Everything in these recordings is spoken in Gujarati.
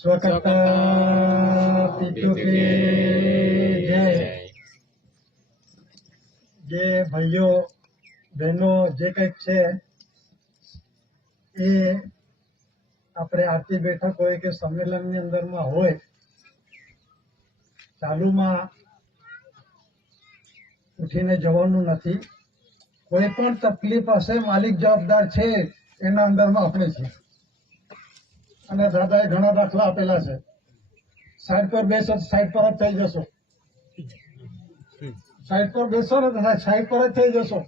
સ્વકર્તા પિતૃ કી જય। જે ભાઈઓ બહેનો જે કંઈક છે એ આપણે આરતી બેઠક હોય કે સંમેલનની અંદરમાં હોય, ચાલુમાં ઉઠીને જવાનું નથી। કોઈ પણ તકલીફ હશે, માલિક જવાબદાર છે, એના અંદરમાં આપણે છીએ। અને દાદાએ ઘણા દાખલા આપેલા છે। સાઈડ પર બેસો, સાઈડ પર જ થઈ જશો, સાઈડ પર બેસો ને સાઈડ પર જ થઈ જશો।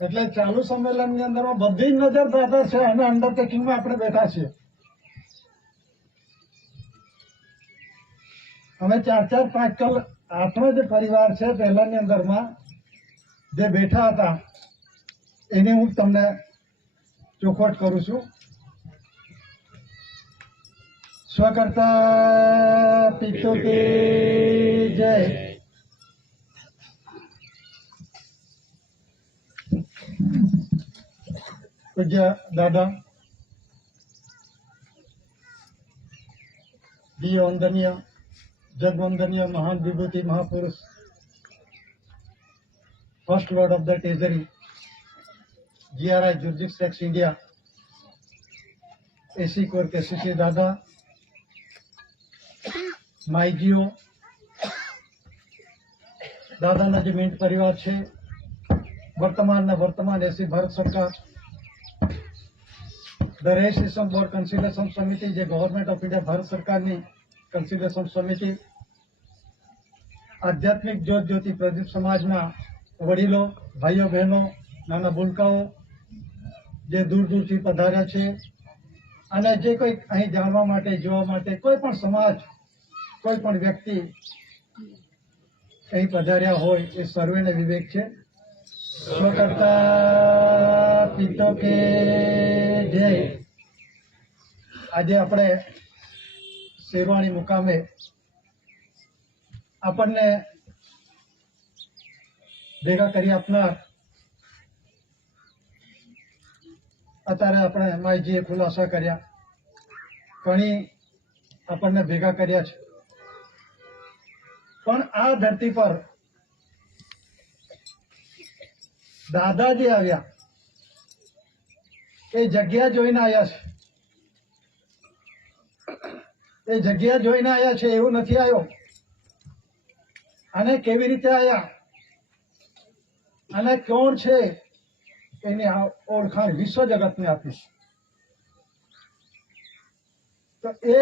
એટલે ચાલુ સંમેલનની અંદરમાં બધી જ નજર દાદા છે અને અંડરટેકિંગમાં આપણે બેઠા છીએ। અમે 4-4, 5 કલાક આપણો જે પરિવાર છે પહેલાની અંદરમાં જે બેઠા હતા એની હું તમને ચોખવટ કરું છું। સ્વકર્તા પિતૃ કી જય। પૂજ્ય દાદા જી વંદનીય જગવંદનીય મહાન વિભૂતિ મહાપુરુષ first lord of the treasury GRI jurisdiction India AC core KCC દાદા, માઈજીઓ, દાદાના જે મિન્ટ પરિવાર છે, વર્તમાન એસી ભારત સરકાર, ધ રજિસ્ટ્રેશન બોર્ડ કન્સિડરેશન સમિતિ જે ગવર્મેન્ટ ઓફ ઇન્ડિયા ભારત સરકારની કન્સિડરેશન સમિતિ, આધ્યાત્મિક જ્યોતિ પ્રદીપ સમાજના વડીલો, ભાઈઓ બહેનો, નાના ભૂલકાઓ જે દૂર દૂરથી પધાર્યા છે અને જે કંઈક અહીં જાણવા માટે, જોવા માટે, કોઈ પણ સમાજ, કોઈ પણ વ્યક્તિ અહીં પધાર્યા હોય એ સર્વેને વિવેક છે। સ્વકર્તા પિતૃ કી જય। આજે આપણે શેરવાણી મુકામે આપણને ભેગા કરી આપનાર અત્યારે આપણે માઈજીએ ખુલાસા કર્યા, ઘણી આપણને ભેગા કર્યા છે, પણ આ ધરતી પર દાદા જે આવ્યા એ જગ્યા જોઈને આવ્યા છે। એ જગ્યા જોઈને આવ્યા છે, એવું નથી આવ્યો। અને કેવી રીતે આવ્યા અને કોણ છે એની ઓળખાણ વિશ્વ જગતને આપીશ। તો એ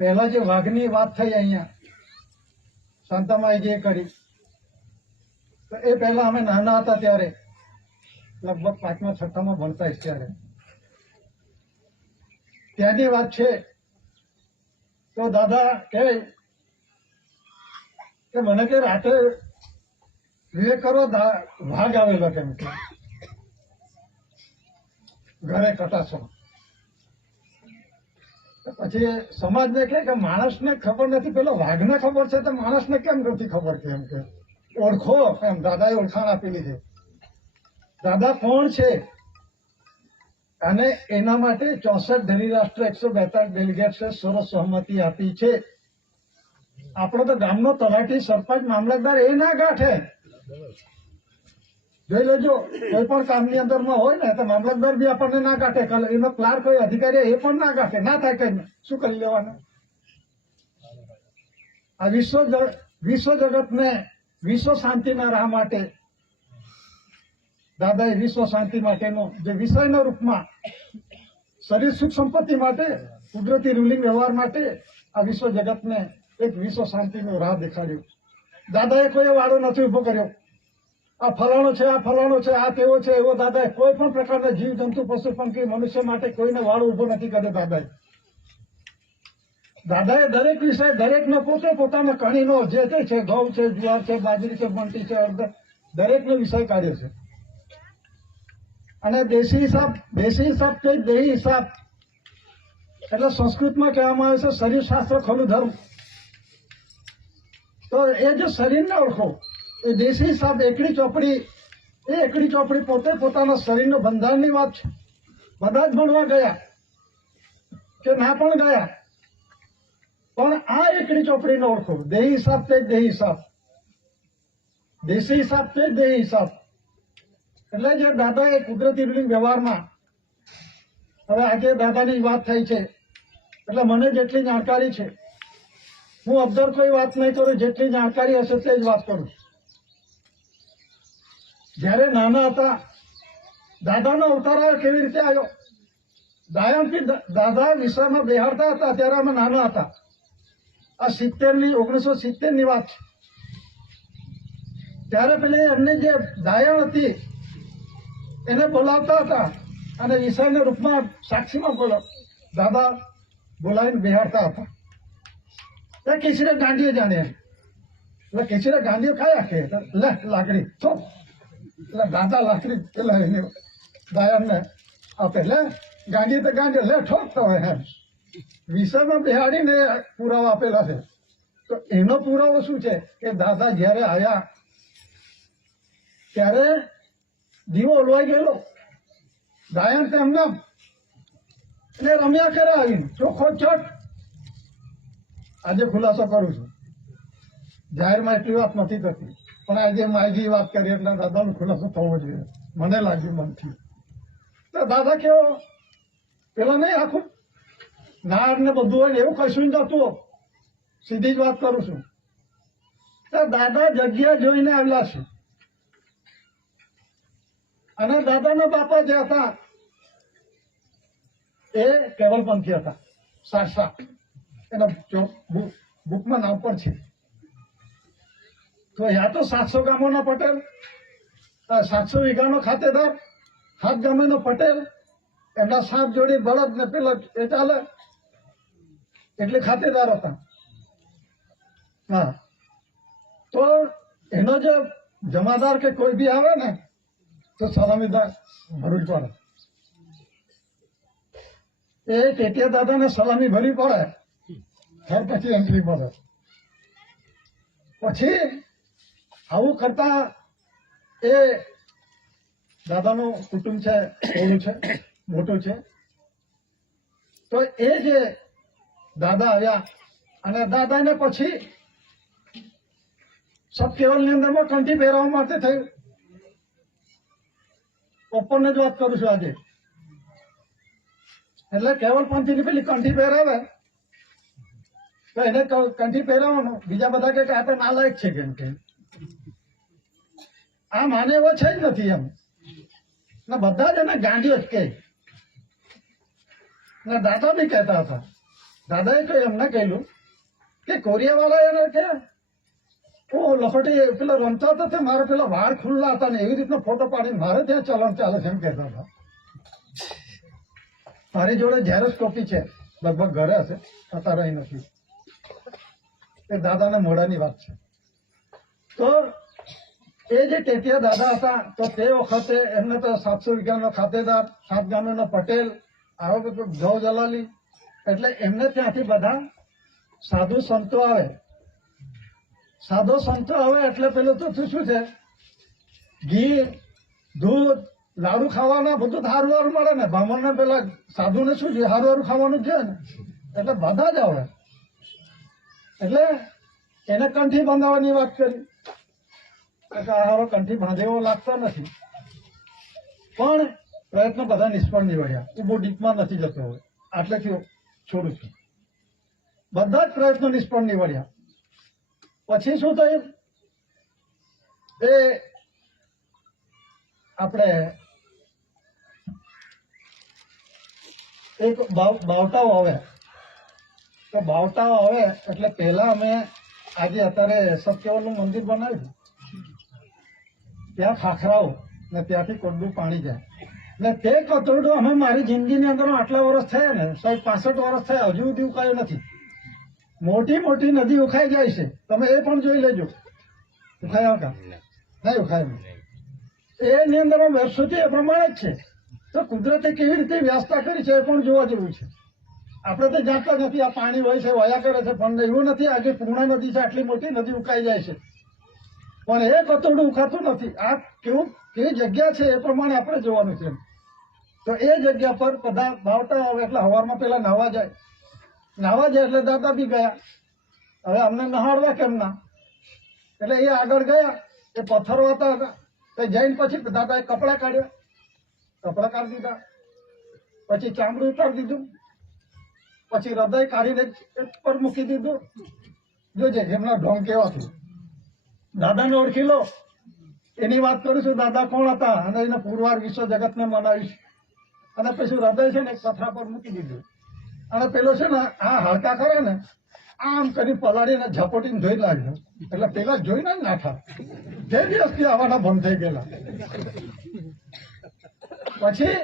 પહેલા જે વાઘની વાત થઈ અહીંયા શાંતામાઈજીએ કરી, તો એ પહેલા અમે નાના હતા ત્યારે લગભગ 5મા 6મામાં ભણતા ત્યારે ત્યાંની વાત છે। તો દાદા કહે કે મને કે રાતે વિવેક કરો, વાઘ આવેલો કેમ કે ઘરે કટાશો। પછી સમાજને કહે કે માણસને ખબર નથી, પેલો વાઘને ખબર છે તો માણસને કેમ નથી ખબર, કેમ કે ઓળખો એમ દાદાએ ઓળખાણ આપેલી છે। દાદા કોણ છે અને એના માટે 64 ધરી રાષ્ટ્ર 142 ડેલિગેટ્સે સર્વ સહમતિ આપી છે। આપણો તો ગામનો તલાટી, સરપંચ, મામલતદાર એ ના ગાંઠે। જોઈ લેજો, કોઈ પણ કામની અંદરમાં હોય ને તો મામલતદાર બી આપણને ના કાઢે, એનો ક્લાર્ક હોય, અધિકારી એ પણ ના કાઢે, ના થાય કઈ શું કરી લેવાનું। આ વિશ્વ જગતને વિશ્વ શાંતિના રાહ માટે દાદાએ વિશ્વ શાંતિ માટેનો જે વિષયના રૂપમાં શરીર સુખ સંપત્તિ માટે, કુદરતી રૂલિંગ વ્યવહાર માટે આ વિશ્વ જગતને એક વિશ્વ શાંતિનો રાહ દેખાડ્યો। દાદાએ કોઈ વાળો નથી ઉભો કર્યો, આ ફલાણો છે, આ ફલાણો છે, આ કેવો છે એવો દાદાએ કોઈ પણ પ્રકારના જીવ જંતુ, પશુ પંખી, મનુષ્ય માટે કોઈને વાળો ઉભો નથી કર્યો। દાદાએ દરેક વિષય, દરેકને પોતે પોતાના કણીનો જે છે, ઘઉં છે, જુવાર છે, બાજરી છે, બંટી છે, અડદ, દરેકનો વિષય કાઢ્યો છે। અને દેશી હિસાબ કે દેહી હિસાબ એટલે સંસ્કૃતમાં કહેવામાં આવે છે શરીર શાસ્ત્ર ખરું ધર્મ। તો એ જે શરીરને ઓળખો, એ દેશી હિસાબ એકડી ચોપડી પોતે પોતાના શરીરનો બંધારણની વાત છે। બધા જ ભણવા ગયા કે ના પણ ગયા, પણ આ એકડી ચોપડીને ઓળખો. દેહી હિસાબ તે જ દેહી હિસાબ, દેશી હિસાબ તે જ દેહી હિસાબ. એટલે જે દાદા એ કુદરતી રૂલિંગ વ્યવહારમાં, હવે આજે દાદાની વાત થઈ છે એટલે મને જેટલી જાણકારી છે હું અબ્દર કોઈ વાત નહીં કરું, જેટલી જાણકારી હશે તે જ વાત કરું. જયારે નાના હતા દાદાનો અવતાર આવ્યો, કેવી રીતે આવ્યો? દાયાણથી દાદા વિશ્વમાં બેહાડતા હતા ત્યારે અમે નાના હતા. આ 1970ની વાત છે. ત્યારે પેલી એમની જે દાયણ હતી એને બોલાવતા હતા અને વિષયના રૂપમાં સાક્ષીમાં દાદા બોલાવીને બેહાડતા હતા. એટલે કેસરે ગાંધીઓ જાણે એમ, એટલે કેસરે ગાંધીઓ ખાયા કે લે લાકડી તો, એટલે દાદા લાકડી પેલા એને દાયણને આપે, લે ગાંધી તો ગાંધી લે ઠોકતો હોય એમ. વિષયમાં બેહાડીને પુરાવા આપેલા છે. તો એનો પુરાવો શું છે કે દાદા જયારે આવ્યા ત્યારે દીવો ઓલવાઈ ગયેલો, દાયણ તેમના એટલે રમ્યા કરે આવીને ચોખ્ખો ચટ. આજે ખુલાસો કરું છું, જાહેરમાં એટલી વાત નથી થતી, પણ આજે માયગી વાત કરી એટલે દાદાનો ખુલાસો થવો જોઈએ, મને લાગ્યું મનથી. તો દાદા કેવો પેલા નહીં આખું નાર ને બધું હોય એવું કશું નતું, સીધી જ વાત કરું છું. તો દાદા જગ્યા જોઈને આવેલા છે અને દાદાના બાપા જે હતા એ કેવલપંથી હતા, સારસા એના બુકમાં નામ પણ છે. તો યા તો 700 ગામોના પટેલ, 700 વીઘાનો ખાતેદાર, 7 ગામોનો પટેલ, એમના 7 જોડી બળદ ને પેલા એ ચાલે એટલે ખાતેદાર હતા. હા, તો એનો જે જમાદાર કે કોઈ બી આવે ને તો સલામીદાર ભરવી પડે. એ ટેટિયા દાદાને સલામી ભરવી પડે, ત્યાર પછી એન્ટ્રી મળે. પછી આવું કરતા એ દાદાનું કુટુંબ છે, ઓળું છે, મોટું છે. તો એ જે દાદા આવ્યા અને દાદાને પછી સબકેવલની અંદરમાં કંઠી પહેરવા માટે થયું. ઓપન જ વાત કરું છું આજે. એટલે કેવલપંથીની પેલી કંઠી પહેરાવે તો એને કંઠી પહેરાવવાનું, બીજા બધા કે આ તો નાલાયક છે કેમ કે આ માને એવો છે જ નથી એમ, ને બધા જ એને ગાંડીઓ જ કહે. ને દાદા બી કહેતા હતા, દાદાએ તો એમને કહેલું કે કોરિયાવાળા એને કે લખોટી પેલા રમતા હતા તે મારે પેલા વાળ ખુલ્લા હતા ને એવી રીતના ફોટો પાડીને મારે ત્યાં ચલણ ચાલે છે એમ કહેતા હતા. મારી જોડે ઝેરોક્સ કોપી છે, લગભગ ઘરે હશે, અત્યારે અહીં નથી. એ દાદાના મોઢાની વાત છે. તો એ જે ટેટિયા દાદા હતા તો તે વખતે એમને તો 700 વીઘાનો ખાતેદાર, 7 ગામનો પટેલ, આવો બધું ગૌ જલાલી, એટલે એમને ત્યાંથી બધા સાધુ સંતો આવે. સાધુ સંતો આવે એટલે પેલું તો શું છે, ઘી, દૂધ, લાડુ ખાવાના બધું સારું સારું મળે ને. બ્રાહ્મણને પેલા સાધુને શું છે, સારું સારું ખાવાનું છે ને, એટલે બધા જ આવે. એટલે એને કંઠી બાંધવાની વાત કરી. હારો કંઠી બાંધે એવો લાગતો નથી, પણ પ્રયત્નો બધા નિષ્ફળ નીવડ્યા. એ બહુ ડીપમાં નથી જતો, હવે આટલેથી છોડું છું. બધા જ પ્રયત્નો નિષ્ફળ નીવડ્યા. પછી શું થયું, એ આપણે એક બાવટાઓ આવે. તો બાવટાઓ આવે એટલે પહેલા અમે આજે અત્યારે સબકેવલનું મંદિર બનાવ્યું, ત્યાં ખાખરાઓ ને ત્યાંથી કોડું પાણી જાય ને તે કતરડું અમે મારી જિંદગીની અંદર આટલા વર્ષ થયા ને, 65 વર્ષ થયા, હજુ સુધી ઉકાયું નથી. મોટી મોટી નદી ઉખાઈ જાય છે, તમે એ પણ જોઈ લેજો. ઉખાયા કા નહીં ઉખાય, એની અંદર વર્ષોથી એ પ્રમાણે જ છે. તો કુદરતે કેવી રીતે વ્યવસ્થા કરી છે એ પણ જોવા જેવું છે. આપણે તો જાણતા નથી, આ પાણી હોય છે વયા કરે છે, પણ એવું નથી. આજે પૂર્ણા નદી છે, આટલી મોટી નદી ઉકાઈ જાય છે, પણ એ કતરડું ઉખાતું નથી. આ કેવી જગ્યા છે એ પ્રમાણે આપણે જોવાનું છે. તો એ જગ્યા પર બધા બાવટા આવે એટલે સવારમાં પેલા નાહવા જાય એટલે દાદા બી ગયા. હવે અમને નહાડવા કેમ ના, એટલે એ આગળ ગયા. એ પથ્થરો હતા તે જઈને પછી દાદાએ કપડા કાઢી દીધા, પછી ચામડું ઉતારી દીધું, પછી હૃદય કાઢીને પર મૂકી દીધું. જોજે એમના ઢોંગ કેવા છે. દાદાને ઓળખી લો, એની વાત કરું છું. દાદા કોણ હતા અને એને પુરવાર વિશ્વ જગતને મનાવીશ. અને પછી હૃદય છે ને એક પથરા પર મૂકી દીધું અને પેલો છે ને આ હડકા કરે ને આમ કરી પલાળીને ઝપોટીને ધોઈ લાગ્યો. એટલે પેલા જોઈને જ નાઠા જે દિવસથી આવવાના બંધ થઈ ગયેલા. પછી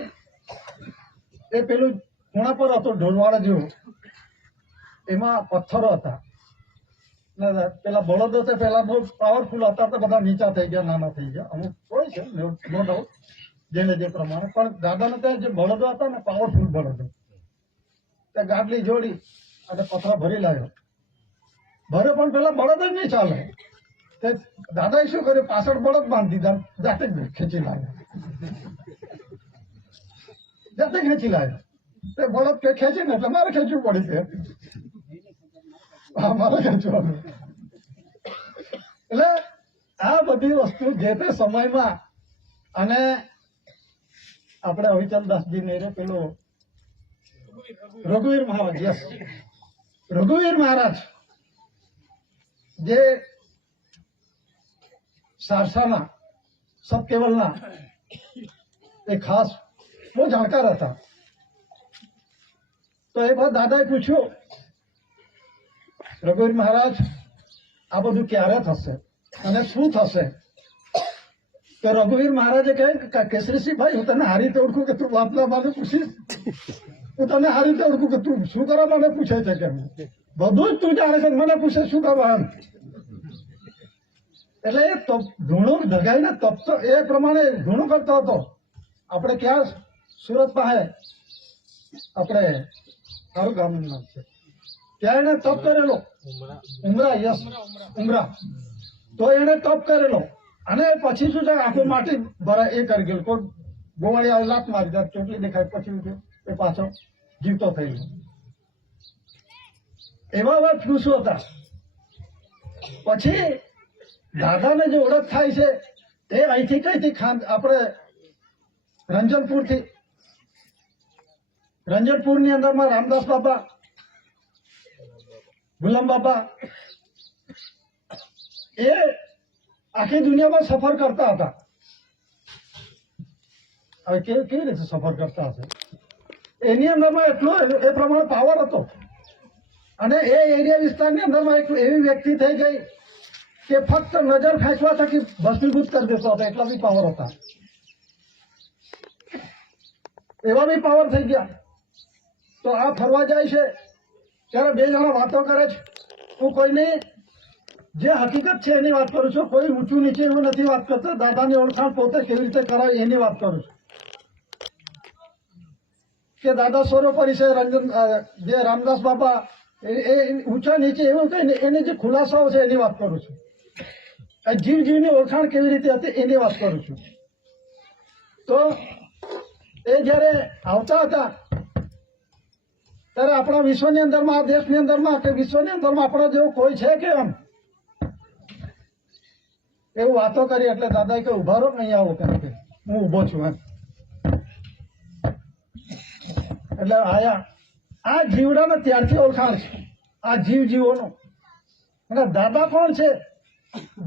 એ પેલું ખૂણા પર હતો ઢોલવાળા જેવું, એમાં પથ્થરો હતા. પેલા બળદો તો પેલા બહુ પાવરફુલ હતા, તો બધા નીચા થઈ ગયા, નાના થઈ ગયા. અમુક હોય છે નો ડાઉટ, જેને જે પ્રમાણે. પણ દાદાને ત્યાં જે બળદો હતા ને પાવરફુલ બળદો, તે ગાડલી જોડી અને પથરા ભરી લાવ્યો. ભરે પણ પેલા બળદ જ નહીં ચાલે. તે દાદાએ શું કર્યું, પાછળ બળદ બાંધી દીધા, જાતે જ ખેંચી લાવ્યો. તે બળદ ખેંચી ને એટલે મારે ખેંચવું પડી છે. મારે ખેંચવાનું. એટલે આ બધી વસ્તુ જે તે સમયમાં. અને આપણે અવિચલદાસજી ને પેલો રઘુવીર મહારાજ, યસ, રઘુવીર મહારાજ જે સારસાના સબ કેવલના એ ખાસ બહુ જાણકાર હતા. તો એ બાદ દાદાએ પૂછ્યું, રઘુવીર મહારાજ આ બધું ક્યારે થશે અને શું થશે? તો રઘુવીર મહારાજે કહે કે કેસરીસિંહ ભાઈ, હું તને હારી રીતે ઓળખું કે તું બાપના મને પૂછીશ? હું તને હારી રીતે ઓળખું કે તું શું કરવા મને પૂછે છે? કેમ બધું જ તું જાણે છે, મને પૂછે શું કરવા? એટલે એ ધૂણું ધગાઈને તપતો એ પ્રમાણે ધૂણું કરતો હતો. આપણે ક્યાં સુરત પાસે આપણે સારું ગામનું નામ છે, ત્યાં એને તપ કરેલો, ઉમરા, યસ, ઉમરા. તો એને તપ કરેલો અને પછી શું છે, આખું માટી ભરાય એ કરી ગયેલું. કોઈ ગોવાળી લાત મારી દે, ચોટલી દેખાય, પછી એ પાછો જીવતો થઈ ગયો. એવા પુરુષો હતા. પછી દાદાને જે ઓળખ થાય છે એ અહીંથી કઈથી આપણે રંજનપુરની અંદરમાં રામદાસ બાપા, ગુલામ બાપા, એ આખી દુનિયામાં સફર કરતા હતા. હવે કેવી રીતે સફર કરતા હશે? એની અંદરમાં એટલો એ પ્રમાણે પાવર હતો. અને એ એરિયા વિસ્તારની અંદરમાં એક એવી વ્યક્તિ થઈ ગઈ કે ફક્ત નજર ખેંચવા થકી ભસ્મીભૂત કરી દેતો હતો. એટલા બી પાવર હતા. એવા બી પાવર થઈ ગયા. તો આ ફરવા જાય છે ત્યારે બે જણા વાતો કરે છે. હું કોઈની જે હકીકત છે એની વાત કરું છું, કોઈ ઊંચું નીચે એવું નથી વાત કરતો. દાદાની ઓળખાણ પોતે કેવી રીતે કરાય એની વાત કરું છું. કે દાદા સર્વોપરી છે, જે રામદાસ બાપા એ ઊંચા નીચે એવું કઈ ને એની જે ખુલાસાઓ છે એની વાત કરું છું. જીવની ઓળખાણ કેવી રીતે હતી એની વાત કરું છું. તો એ જયારે આવતા હતા ત્યારે આપણા વિશ્વની અંદરમાં, આ દેશની અંદરમાં કે વિશ્વની અંદરમાં આપણા જેવું કોઈ છે કે એમ એવું વાતો કરી. એટલે દાદાએ કે ઉભા રહો, નહીં આવો, કેમ કે હું ઉભો છું એમ. એટલે આયા. આ જીવડાને ત્યારથી ઓળખાણ છે, આ જીવોનો. અને દાદા કોણ છે?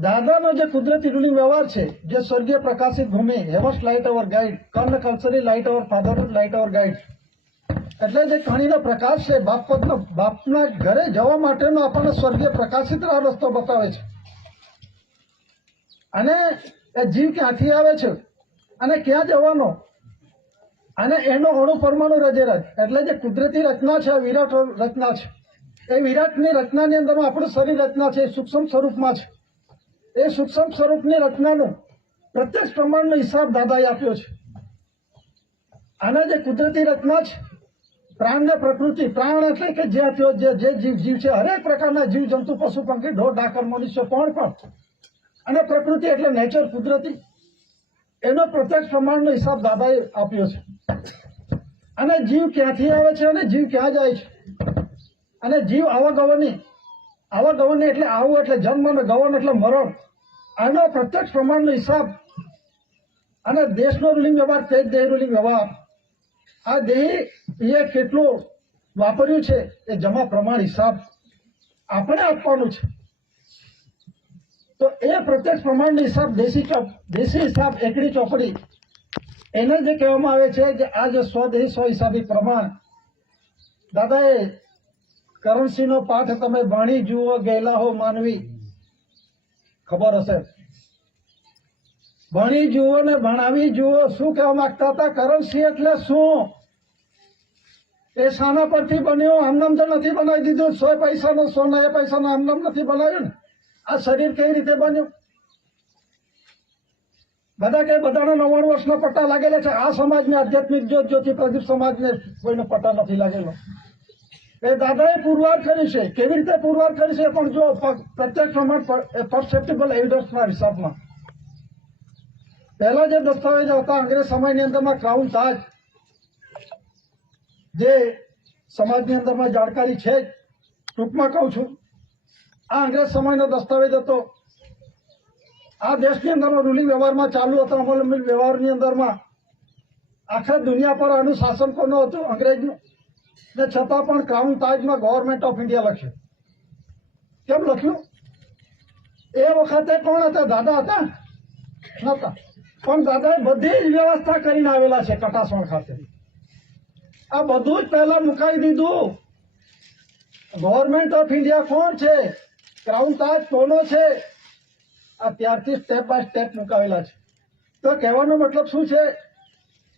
દાદાનો જે કુદરતી રૂલિંગ વ્યવહાર છે, જે સ્વર્ગીય પ્રકાશિત ભૂમિ, હેવન્સ લાઇટ અવર ગાઈડ, કર્ણ કલ્ચરી light our father, light our guide. એટલે જે કણીનો પ્રકાશ છે, બાપના ઘરે જવા માટેનો આપણને સ્વર્ગીય પ્રકાશિત રસ્તો બતાવે છે. અને એ જીવ ક્યાંથી આવે છે અને ક્યાં જવાનો, અને એનો અણુ પરમાણુ રજેરાજ, એટલે જે કુદરતી રચના છે, વિરાટ રચના છે. એ વિરાટની રચનાની અંદરમાં આપણું શરીર રચના છે, સૂક્ષ્મ સ્વરૂપમાં છે. એ સૂક્ષ્મ સ્વરૂપની રચનાનું પ્રત્યક્ષ પ્રમાણનો હિસાબ દાદાએ આપ્યો છે. આના જે કુદરતી રચના છે, પ્રાણ ને પ્રકૃતિ, પ્રાણ એટલે કે જે જીવ છે, હરેક પ્રકારના જીવ જંતુ, પશુ પંખી, ઢોર ઢાકર, મનુષ્ય, પણ. અને પ્રકૃતિ એટલે નેચર, કુદરતી, એનો પ્રત્યક્ષ પ્રમાણનો હિસાબ દાદાએ આપ્યો છે. અને જીવ ક્યાંથી આવે છે અને જીવ ક્યાં જાય છે, અને જીવ આવાગમનની એટલે આવું એટલે જન્મ અને ગવન એટલે મરણ, આનો પ્રત્યક્ષ પ્રમાણનો હિસાબ અને દેશનો રૂલિંગ વ્યવહાર તે જ દેહ રૂલિંગ વ્યવહાર. આ દેહ એ કેટલું વાપર્યું છે એ જમા પ્રમાણ હિસાબ આપણે આપવાનું છે. તો એ પ્રત્યક્ષ પ્રમાણનો હિસાબ દેશી હિસાબ એકડી ચોપડી એને જે કહેવામાં આવે છે કે આ જે સ્વદેહી સ્વ હિસાબી પ્રમાણ. દાદાએ કરણસિંહનો પાઠ તમે ભણી જુઓ, ગયેલા હો માનવી, ખબર હશે. ભણી જુઓ ને ભણાવી જુઓ. શું કહેવા માંગતા હતા? કરણસિંહ એટલે શું? એ શાના પરથી બન્યો? આમનામ તો નથી બનાવી દીધું. 100 પૈસાનો સોના, એ પૈસાનો આમનામ નથી બનાવ્યું ને. આ શરીર કેવી રીતે બન્યું? બધા કે બધાના 99 વર્ષના પટ્ટા લાગેલા છે. આ સમાજને આધ્યાત્મિક જ્યોતિ પ્રદીપ સમાજને કોઈને પટ્ટા નથી લાગેલો. એ દાદાએ પુરવાર કરી છે. કેવી રીતે પુરવાર કરી છે પણ જો પ્રત્યક્ષ પ્રમાણ પરસેપ્ટેબલ એવિડન્સના હિસાબમાં. પહેલા જે દસ્તાવેજો હતા અંગ્રેજ સમયની અંદરમાં ક્રાઉન તાજ, જે સમાજની અંદરમાં જાણકારી છે, ટૂંકમાં કહું છું, આ અંગ્રેજ સમયનો દસ્તાવેજ હતો. આ દેશની અંદરમાં રૂલિંગ વ્યવહારમાં ચાલુ હતો, અમલ વ્યવહારની અંદરમાં આખા દુનિયા પર આનું શાસન કોનું હતું? અંગ્રેજનું. ને છતાં પણ ક્રાઉન તાજમાં ગવર્મેન્ટ ઓફ ઇન્ડિયા લખ્યું. કેમ લખ્યું? એ વખતે કોણ હતા? દાદા હતા? નતા. પણ દાદાએ બધી જ વ્યવસ્થા કરીને આવેલા છે કટાસણ ખાતે. આ બધું જ પહેલા મુકાઈ દીધું. ગવર્મેન્ટ ઓફ ઇન્ડિયા કોણ છે? ક્રાઉન તાજ કોનો છે? આ ત્યારથી સ્ટેપ બાય સ્ટેપ મુકાવેલા છે. તો કહેવાનો મતલબ શું છે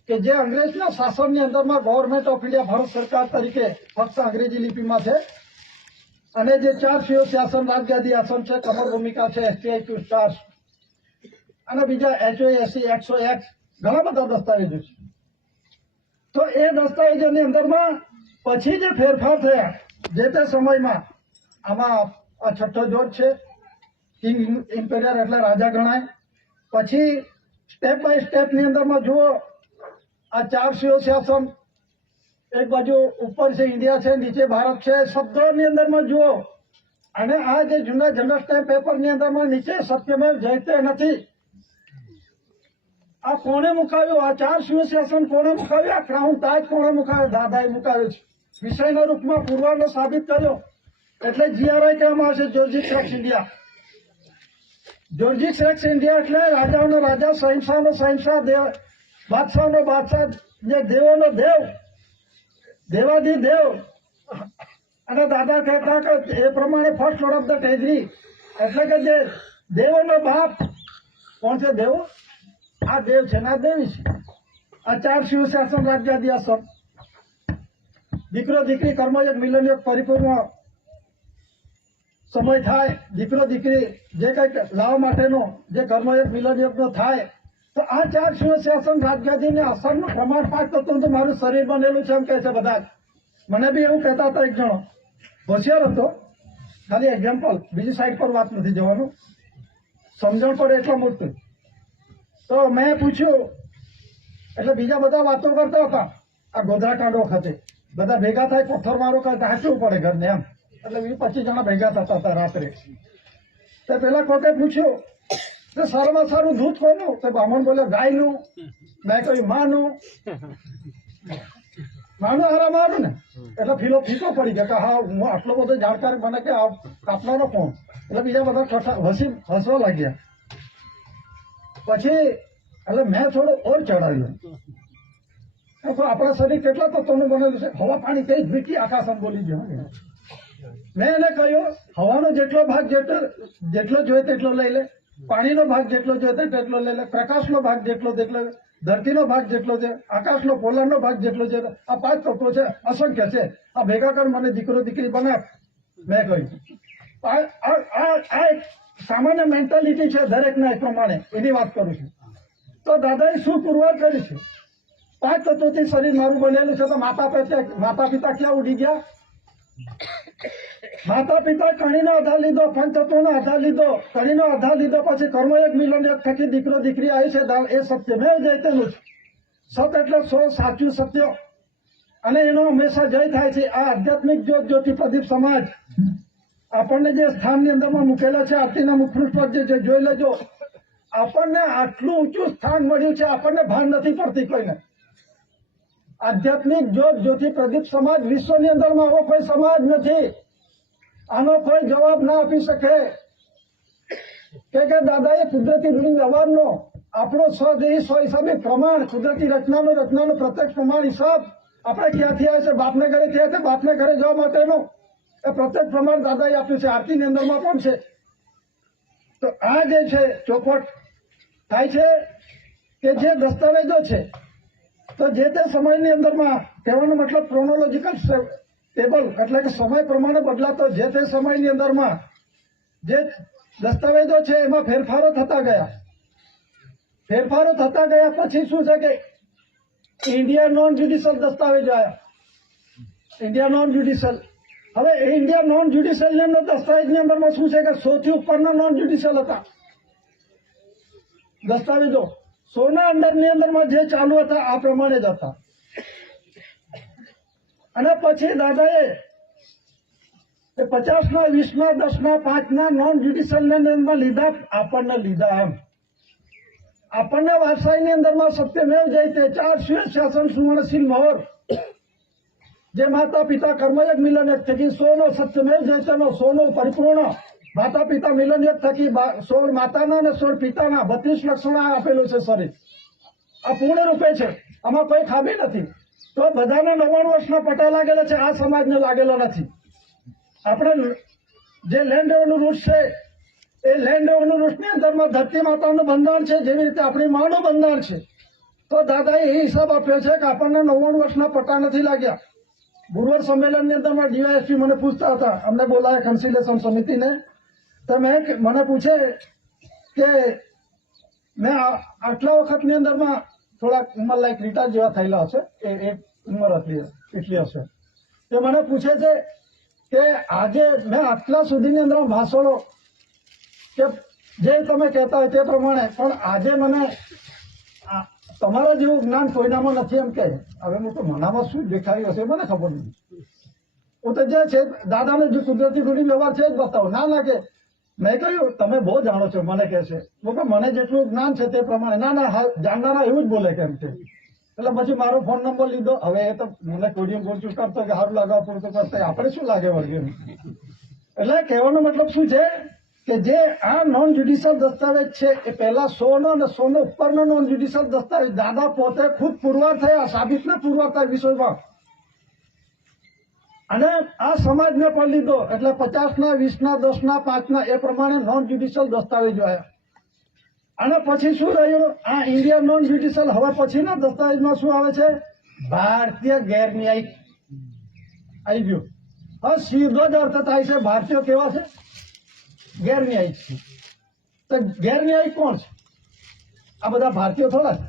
કે જે અંગ્રેજના શાસનની અંદરમાં ગવર્મેન્ટ ઓફ ઇન્ડિયા ભારત સરકાર તરીકે ફક્ત અંગ્રેજી લિપિમાં છે, અને જે 4 શાસન, રાજગાદી આસન છે, કમર ભૂમિકા છે, STI 2 સ્ટાર્સ અને બીજા HOAC, XOX ઘણા બધા દસ્તાવેજો છે. તો એ દસ્તાવેજોની અંદરમાં પછી જે ફેરફાર થયા જે તે સમયમાં, આમાં આ છઠ્ઠો જોડ છે, કિંગ ઇમ્પેરિયર એટલે રાજા ગણાય. પછી સ્ટેપ બાય સ્ટેપની અંદરમાં જુઓ, આ 4 શાસન, એક બાજુ ઉપર છે ઇન્ડિયા છે, નીચે ભારત છે, શબ્દોની અંદરમાં જુઓ. અને આ જે જૂના જનરલ સ્ટેમ્પ પેપરની અંદરમાં નીચે સત્યમેવ જયતે નથી. આ કોણે મુકાવ્યું? આ 4 શાસન કોણે મુકાવ્યું? આ ક્રાઉન તાજ કોણે મુકાવ્યો? દાદાએ મુકાવ્યો છે. વિષયના રૂપમાં પુરવાનો સાબિત કર્યો. એટલે GRI કહેવામાં આવે છે, જોર્જિક રેક્સ ઇન્ડિયા. જોર્જિક રેક્સ ઇન્ડિયા એટલે રાજાઓનો રાજા, શહેનશાહનો શહેનશાહ, બાદશાહનો બાદશાહ, જે દેવોનો દેવ, દેવાદી દેવ. અને દાદા કહેતા કે એ પ્રમાણે first lord of the treasury એટલે કે જે દેવોનો બાપ કોણ છે? દેવો. આ દેવ છે ને આ દેવી છે. આ 4 શાસન, રાજગાદી આસન, દીકરો દીકરી કર્મયોગ મિલનયોગ પરિપૂર્ણ સમય થાય, દીકરો દીકરી જે કંઈક લાવવા માટેનો જે કર્મયોગ મિલનયોગનો થાય, તો આ 4 શાસન, રાજગાદીને આસનનું પ્રમાણ 5 તત્વનું તો મારું શરીર બનેલું છે એમ કહે છે બધા. મને બી એવું કહેતા હતા. એક જણો હોશિયાર હતો, ખાલી એક્ઝામ્પલ, બીજી સાઈડ પર વાત નથી જવાનું, સમજણ પડે એટલા મોટું. તો મેં પૂછ્યું, એટલે બીજા બધા વાતો કરતા હતા. આ ગોધરાકાંડ વખતે બધા ભેગા થાય, પથ્થર મારો કરતા હાચવું પડે ઘરને એમ. એટલે 20-25 જણા ભેગા થતા હતા રાત્રે. તો પેલા કોકે પૂછ્યું કે સારામાં સારું દૂધ કોનું? તો બ્રાહ્મણ બોલ્યો ગાયનું. મેં કહ્યું માનું. માનું હારા મારું ને. એટલે ફીકો પડી ગયો કે હા, હું આટલો બધો જાણકાર બને કે કાપનારો કોણ? એટલે બીજા બધા હસવા લાગ્યા. પછી એટલે મેં થોડું ઓર ચડાવ્યું. આપણા શરીર કેટલા તત્વોનું બનેલું છે? હવા, પાણી, તેજ, મીઠી, આકાશ એમ બોલી ગયો. મેં એને કહ્યું હવાનો જેટલો ભાગ જેટલો જોઈએ તેટલો લઈ લે, પાણીનો ભાગ જેટલો જોઈએ તેટલો લઈ લે, પ્રકાશનો ભાગ જેટલો ધરતીનો ભાગ જેટલો છે, આકાશનો પોલારનો ભાગ જેટલો છે. આ 5 તત્વો છે, અસંખ્ય છે. આ ભેગા કર મને દીકરો દીકરી બનાવ. મેં કહ્યું આ એક સામાન્ય મેન્ટાલિટી છે દરેકના એ પ્રમાણે, એની વાત કરું છું. તો દાદાએ શું પુરવાર કરી છે? 5 તત્વોથી શરીર મારું બનેલું છે. તો માતા પિતા ક્યાં ઉડી ગયા? માતા પિતા કણીનો આધાર લીધો, 5 તત્વોનો આધાર લીધો, કણીનો આધાર લીધો, પછી કર્મયોગ મિલનયોગ થકી દીકરો દીકરી આવી છે. એ સત્યમેવ જયતેનું છે. સત એટલે સો, સાચું, સત્ય, અને એનો હંમેશા જય થાય છે. આ આધ્યાત્મિક જ્યોતિ પ્રદીપ સમાજ આપણને જે સ્થાનની અંદરમાં મૂકેલા છે, આરતીના મુખપૃષ્ઠ પર જે જોઈ લેજો, આપણને આટલું ઊંચું સ્થાન મળ્યું છે, આપણને ભાન નથી પડતી કોઈને. આધ્યાત્મિક જ્યોતિ પ્રદીપ સમાજ વિશ્વની અંદરમાં આવો કોઈ સમાજ નથી. આનો કોઈ જવાબ ના આપી શકે કે દાદાએ કુદરતી વ્યવહારનો આપણો સ્વદેહી સ્વ હિસાબે પ્રમાણ, કુદરતી રચનાનું પ્રત્યક્ષ પ્રમાણ હિસાબ આપણે ક્યાંથી આવે છે, બાપને ઘરે થયા છે, બાપને ઘરે જવા માટેનું એ પ્રત્યેક પ્રમાણ દાદાએ આપ્યું છે. આરતીની અંદરમાં પણ છે. તો આ જે છે ચોખવટ થાય છે કે જે દસ્તાવેજો છે, તો જે તે સમયની અંદરમાં કહેવાનો મતલબ ક્રોનોલોજીકલ ટેબલ એટલે કે સમય પ્રમાણે બદલાતો જે તે સમયની અંદરમાં જે દસ્તાવેજો છે એમાં ફેરફારો થતા ગયા. ફેરફારો થતા ગયા પછી શું છે કે ઇન્ડિયા નોન જ્યુડિશિયલ દસ્તાવેજો આવ્યા. India non judicial. હવે ઇન્ડિયા નોન જ્યુડિશિયલ ની અંદર દસ્તાવેજની અંદરમાં શું છે કે 100 થી ઉપરના નોન જ્યુડિશિયલ હતા દસ્તાવેજો. 100 ના અંડરની અંદરમાં જે ચાલુ હતા આ પ્રમાણે જ હતા. અને પછી દાદાએ 50 ના, 20 ના, 10 ના, 5 ના નોન જ્યુડિશિયલ ની અંદરમાં લીધા, આપણને લીધા. એમ આપણને વારસાઈની અંદરમાં સત્યમેવ જયતે, 4 શ્વેત શાસન સુવર્ણશીલ મહોર, જે માતા પિતા કર્મયોગ મિલન એક થકી 100 નો સત્યમેવ જયતેનો 100 નો પરિપૂર્ણ માતા પિતા મિલન યોગ થકી 16 માતાના અને 16 પિતાના 32 લક્ષણો આપેલું છે શરીર. આ પૂર્ણ રૂપે છે, આમાં કોઈ ખામી નથી. તો બધાને 99 વર્ષના પટા લાગેલા છે, આ સમાજને લાગેલો નથી. આપણે જે લેન્ડ રેવન્યુ રૂટ છે એ લેન્ડ રેવન્યુ રૂટની અંદરમાં ધરતી માતાનું બંધારણ છે, જેવી રીતે આપણી માનું બંધારણ છે. તો દાદાએ એ હિસાબ આપ્યો છે કે આપણને 99 વર્ષના પટ્ટા નથી લાગ્યા. ગુરુવાર સંમેલનની અંદરમાં ડીવાયએસપી મને પૂછતા હતા, અમને બોલાય કન્સિલેશન સમિતિને, તો મને પૂછે કે મેં આટલા વખતની અંદરમાં થોડાક ઉંમર લાયક રિટાયર જેવા થયેલા હશે, એ ઉંમર એટલી હશે. તે મને પૂછે છે કે આજે મેં આટલા સુધીની અંદર ભાષણો કે જે તમે કહેતા હોય તે પ્રમાણે, પણ આજે મને તમારા જેવું જ્ઞાન કોઈનામાં નથી એમ કે. હવે હું તો મનામાં શું દેખાડ્યું હશે મને ખબર નથી. હું તો જે છે દાદાને જે કુદરતી રૂઢિ વ્યવહાર છે જ બતાવો. ના લાગે મેં કહ્યું તમે બહુ જાણો છો, મને કહે છે મને જેટલું જ્ઞાન છે તે પ્રમાણે. ના જાણનારા એવું જ બોલે કેમ છે. એટલે પછી મારો ફોન નંબર લીધો. હવે એ તો મને કોડિયું બોલતું કરતો કે સારું લાગવા પૂરતું કરતા, આપણે શું લાગે વળગે. એટલે કહેવાનો મતલબ શું છે કે જે આ નોન જ્યુડિશિયલ દસ્તાવેજ છે એ પહેલા 100 નો અને 100 નો ઉપરનો નોન જ્યુડિશિયલ દસ્તાવેજ દાદા પોતે ખુદ પુરવાર થયા, સાબિતને પુરવાર થયા વિષયમાં. અને આ સમાજને પણ લીધો એટલે 50 ના, 20 ના, 10 ના, 5 ના એ પ્રમાણે નોન જ્યુડિશિયલ દસ્તાવેજો આવ્યા. અને પછી શું રહ્યું, આ ઇન્ડિયન નોન જ્યુડિશિયલ. હવે પછીના દસ્તાવેજમાં શું આવે છે, ભારતીય ગેરન્યાયિક આવી ગયું. હવે સીધો જ અર્થ થાય છે ભારતીય કેવા છે, ગેરન્યાયિક છે. તો ગેરન્યાયિક કોણ છે? આ બધા ભારતીયો થોડા છે.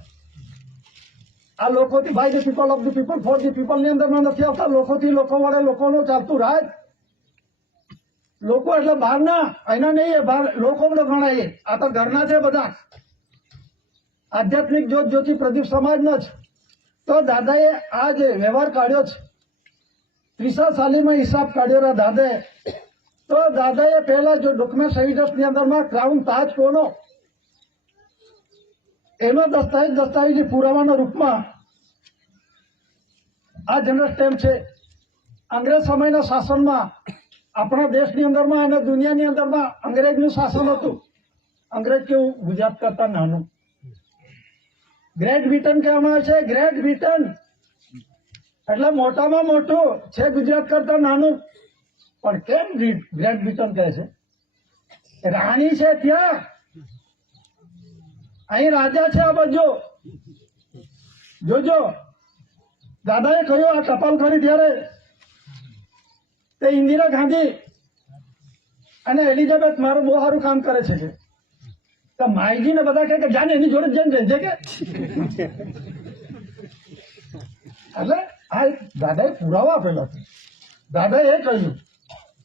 આ લોકોથી by the people, of the people, for the people ની અંદરમાં નથી આવતા. લોકોથી લોકો વડે લોકોનું ચાલતું રાજ. લોકો એટલે બહારના, એના નહીં, બહાર લોકો બધો ગણાય. આ તો ઘરના છે બધા. આધ્યાત્મિક જ્યોતિ પ્રદીપ સમાજના જ. તો દાદાએ આ જે વ્યવહાર કાઢ્યો છે, ત્રીસા સાલીમાં હિસાબ કાઢ્યો દાદાએ. તો દાદાએ પહેલા જો ડોક્યુમેન્ટ સહિતની અંદરમાં ક્રાઉન તાજ કોનો એનો દસ્તાવેજી પુરાવાના રૂપમાં આ જનરલ સ્ટેમ્પ છે. અંગ્રેજ સમયના શાસનમાં આપણા દેશની અંદરમાં અને દુનિયાની અંદરમાં અંગ્રેજનું શાસન હતું. અંગ્રેજ કેવું, ગુજરાત કરતા નાનું. ગ્રેટ બ્રિટન કહેવામાં આવે છે. ગ્રેટ બ્રિટન એટલે મોટામાં મોટું છે, ગુજરાત કરતા નાનું. પણ કેમ ગ્રેટ બ્રિટન કહે છે? રાણી છે ત્યાં, અહીં રાજા છે આ બાજુ. જોજો દાદાએ કહ્યું આ ટપાલ કરી ત્યારે તે ઇન્દિરા ગાંધી અને એલિઝાબેથ મારું બહુ સારું કામ કરે છે કે તો માયજી ને બધા કહે કે જાને એની જોડે જઈને છે કે. એટલે આ દાદાએ પુરાવો આપેલો હતો. દાદાએ એ કહ્યું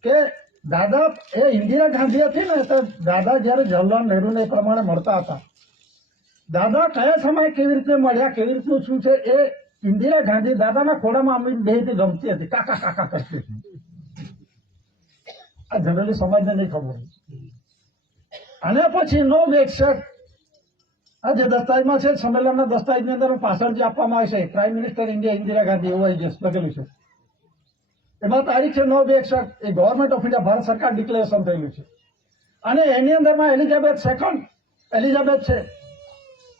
કે દાદા એ ઇન્દિરા ગાંધી હતી ને, તો દાદા જયારે જવાહરલાલ નહેરુને એ પ્રમાણે મળતા હતા, દાદા કયા સમય કેવી રીતે મળ્યા, કેવી રીતનું શું છે એ ઇન્દિરા ગાંધી દાદાના ખોડામાં આમ બેહીથી ગમતી હતી, કાકા કાકા કરતી હતી. આ જનરલી સમાજને નહીં ખબર. અને પછી નો વેક્સર આ જે દસ્તાવેજમાં છે, સંમેલનના દસ્તાવેજની અંદર પાછળ જે આપવામાં આવે છે, prime minister India Indira Gandhi એવું લખેલું છે. એમાં તારીખ છે 9/61, એ ગવર્મેન્ટ ઓફ ઇન્ડિયા ભારત સરકાર ડિક્લેરેશન થયેલું છે. અને એની અંદરમાં એલિઝાબેથ છે,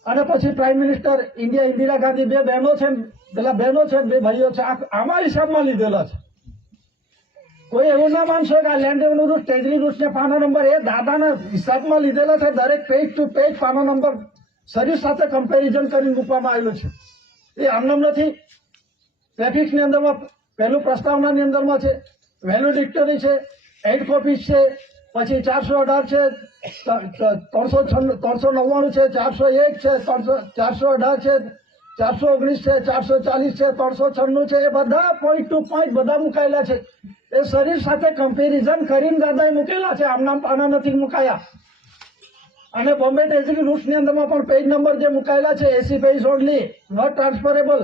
અને પછી prime minister India Indira Gandhi બે બહેનો છે, પેલા બહેનો છે, બે ભાઈઓ છે. આમાં હિસાબમાં લીધેલા છે. કોઈ એવું ના માનશો કે આ land revenue route, treasury route ને પાનો નંબર એ દાદાના હિસાબમાં લીધેલા છે. દરેક પેજ ટુ પેજ પાનો નંબર શરીર સાથે કમ્પેરિઝન કરીને મૂકવામાં આવેલું છે. એ આમનામ નથી. ટ્રાફિકની અંદરમાં પહેલું પ્રસ્તાવનાની અંદરમાં છે, વેલ્યુડિક્ટરી છે, 8 કોપીઝ છે, પછી 418 છે, 399 છે, 401 છે, 418 છે, 419 છે, 440 છે, 396 છે. એ બધા પોઈન્ટ ટુ પોઈન્ટ બધા મુકાયેલા છે. એ શરીર સાથે કમ્પેરિઝન કરીને દાદાએ મૂકેલા છે, આમનામ પાના નથી મુકાયા. અને બોમ્બે ટ્રેઝરી રૂટ્સની અંદરમાં પણ પેજ નંબર જે મુકાયેલા છે, 80 પેજ ઓનલી, નોટ ટ્રાન્સફરેબલ.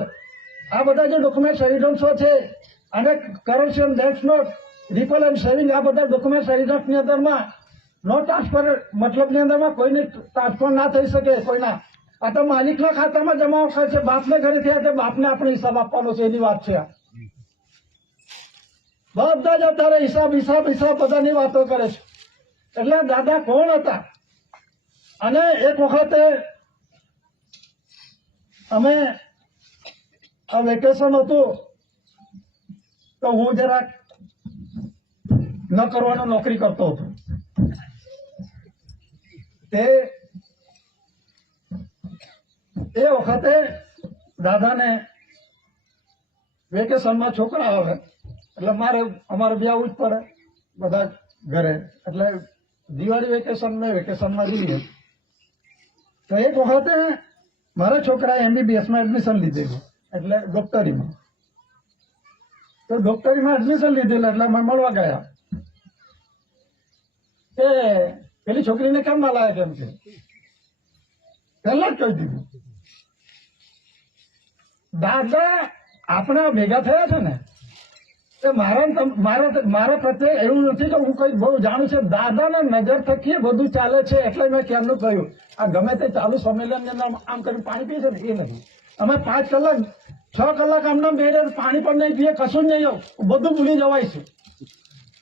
આ બધા જે ડોક્યુમેન્ટ એવિડન્સો છે, અને currency bank note, ripple and saving, આ બધા ડોક્યુમેન્ટ એવિડન્સની અંદરમાં નો ટ્રાન્સફર મતલબની અંદરમાં કોઈને ટ્રાન્સફર ના થઈ શકે કોઈના. આ તો માલિકના ખાતામાં જમા કરે છે, બાપને ઘરે થયા છે, બાપને આપણે હિસાબ આપવાનો છે, એની વાત છે. બધા જ અત્યારે હિસાબ બધાની વાતો કરે છે. એટલે દાદા કોણ હતા? અને એક વખતે અમે આ વેકેશન હતું તો હું જરાક ન કરવાનો નોકરી કરતો હતો. એ વખતે દાદાને વેકેશનમાં છોકરા આવે એટલે અમારે બી આવવું જ પડે બધા ઘરે. એટલે દિવાળી વેકેશનમાં જઈએ તો એક વખતે મારા છોકરાએ MBBSમાં એડમિશન લીધેલું, એટલે ડોક્ટરીમાં. તો ડોક્ટરીમાં એડમિશન લીધેલું એટલે અમે મળવા ગયા કે પેલી છોકરીને કેમ ના લાયા, કેમ કે પહેલા જ કહી દીધું. દાદા આપણા ભેગા થયા છે ને, એ મારા પ્રત્યે એવું નથી કે હું કઈ બહુ જાણું છું. દાદાના નજર થકી બધું ચાલે છે. એટલે મેં કેમનું કહ્યું, આ ગમે તે ચાલુ સંમેલન આમ કરીને પાણી પીએ છે ને, એ નહીં. અમે 5 કલાક 6 કલાક આમને બેરે પાણી પણ નહીં પીએ, કશું જ નહીં, બધું ભૂલી જવાય છે.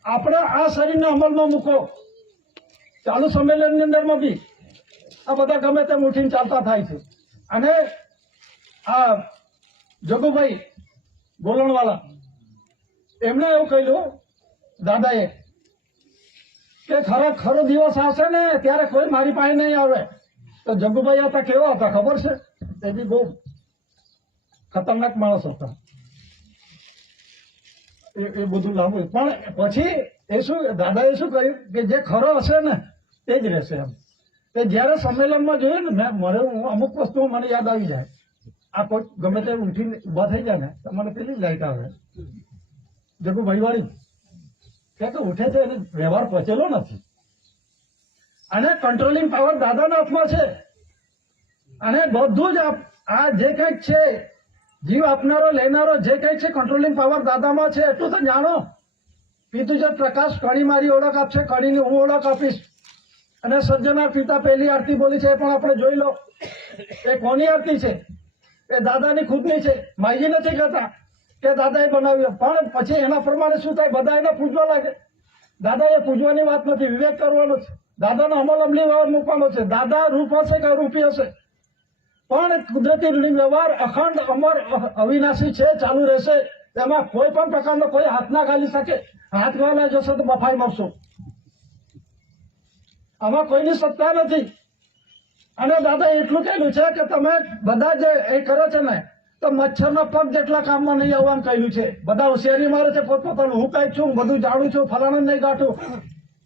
આપણે આ શરીરને અમલમાં મૂકો. ચાલુ સંમેલનની અંદરમાં બી આ બધા ગમે તેમ ઉઠીને ચાલતા થાય છે. અને આ જગુભાઈ ગોલણવાલા, એમણે એવું કહ્યું દાદાએ કે ખરો દિવસ આવશે ને ત્યારે કોઈ મારી પાસે નહીં આવે. તો જગુભાઈ હતા કેવા હતા ખબર છે? એ બી બહુ ખતરનાક માણસ હતા. એ બધું લાંબુ. પણ પછી દાદાએ શું કહ્યું કે જે ખરો હશે ને તે જ રહેશે. એમ કે જયારે સંમેલનમાં જોયું ને અમુક વસ્તુઓ મને યાદ આવી જાય. આ કોઈ ગમે તે ઉઠીને ઉભા થઈ જાય ને તો મને પેલી લાઈટ આવે, જગુભાઈ વાળી કે ઉઠે છે એને વ્યવહાર પચેલો નથી. અને કંટ્રોલિંગ પાવર દાદાના હાથમાં છે. અને બધું જ આ જે કંઈક છે, જીવ આપનારો લેનારો જે કંઈક છે, કંટ્રોલિંગ પાવર દાદામાં છે. એટલું તો જાણો. પિતું જે પ્રકાશ કણી મારી ઓળખ આપશે, કણીની હું ઓળખ આપીશ. અને સજ્જના પિતા પહેલી આરતી બોલી છે, એ પણ આપણે જોઈ લો. એ કોની આરતી છે? એ દાદાની ખુદની છે. માજી નથી કહેતા કે દાદાએ બનાવ્યો. પણ પછી એના પ્રમાણે શું થાય? બધા એને પૂજવા લાગે. દાદાએ પૂજવાની વાત નથી, વિવેક કરવાનો છે. દાદાનો અમલ અમલી વ્યવહાર મૂકવાનો છે. દાદા રૂપ હશે કે અરૂપી હશે, પણ કુદરતી વ્યવહાર અખંડ અમર અવિનાશી છે, ચાલુ રહેશે. એમાં કોઈ પણ પ્રકારનો કોઈ હાથ ના ગાલી શકે. હાથ ગાલા જશે તો બફાઈ મળશો. આમાં કોઈની સત્તા નથી. અને દાદા એટલું કહેલું છે કે તમે બધા જે એ કરો છો ને, તો મચ્છરના પગ જેટલા કામમાં નહીં આવવાનું કહ્યું છે. બધા હોશિયારી મારે છે પોતપોતાનું. હું કઈ છું, બધું જાણું છું, ફલાણા નહીં ગાંઠું,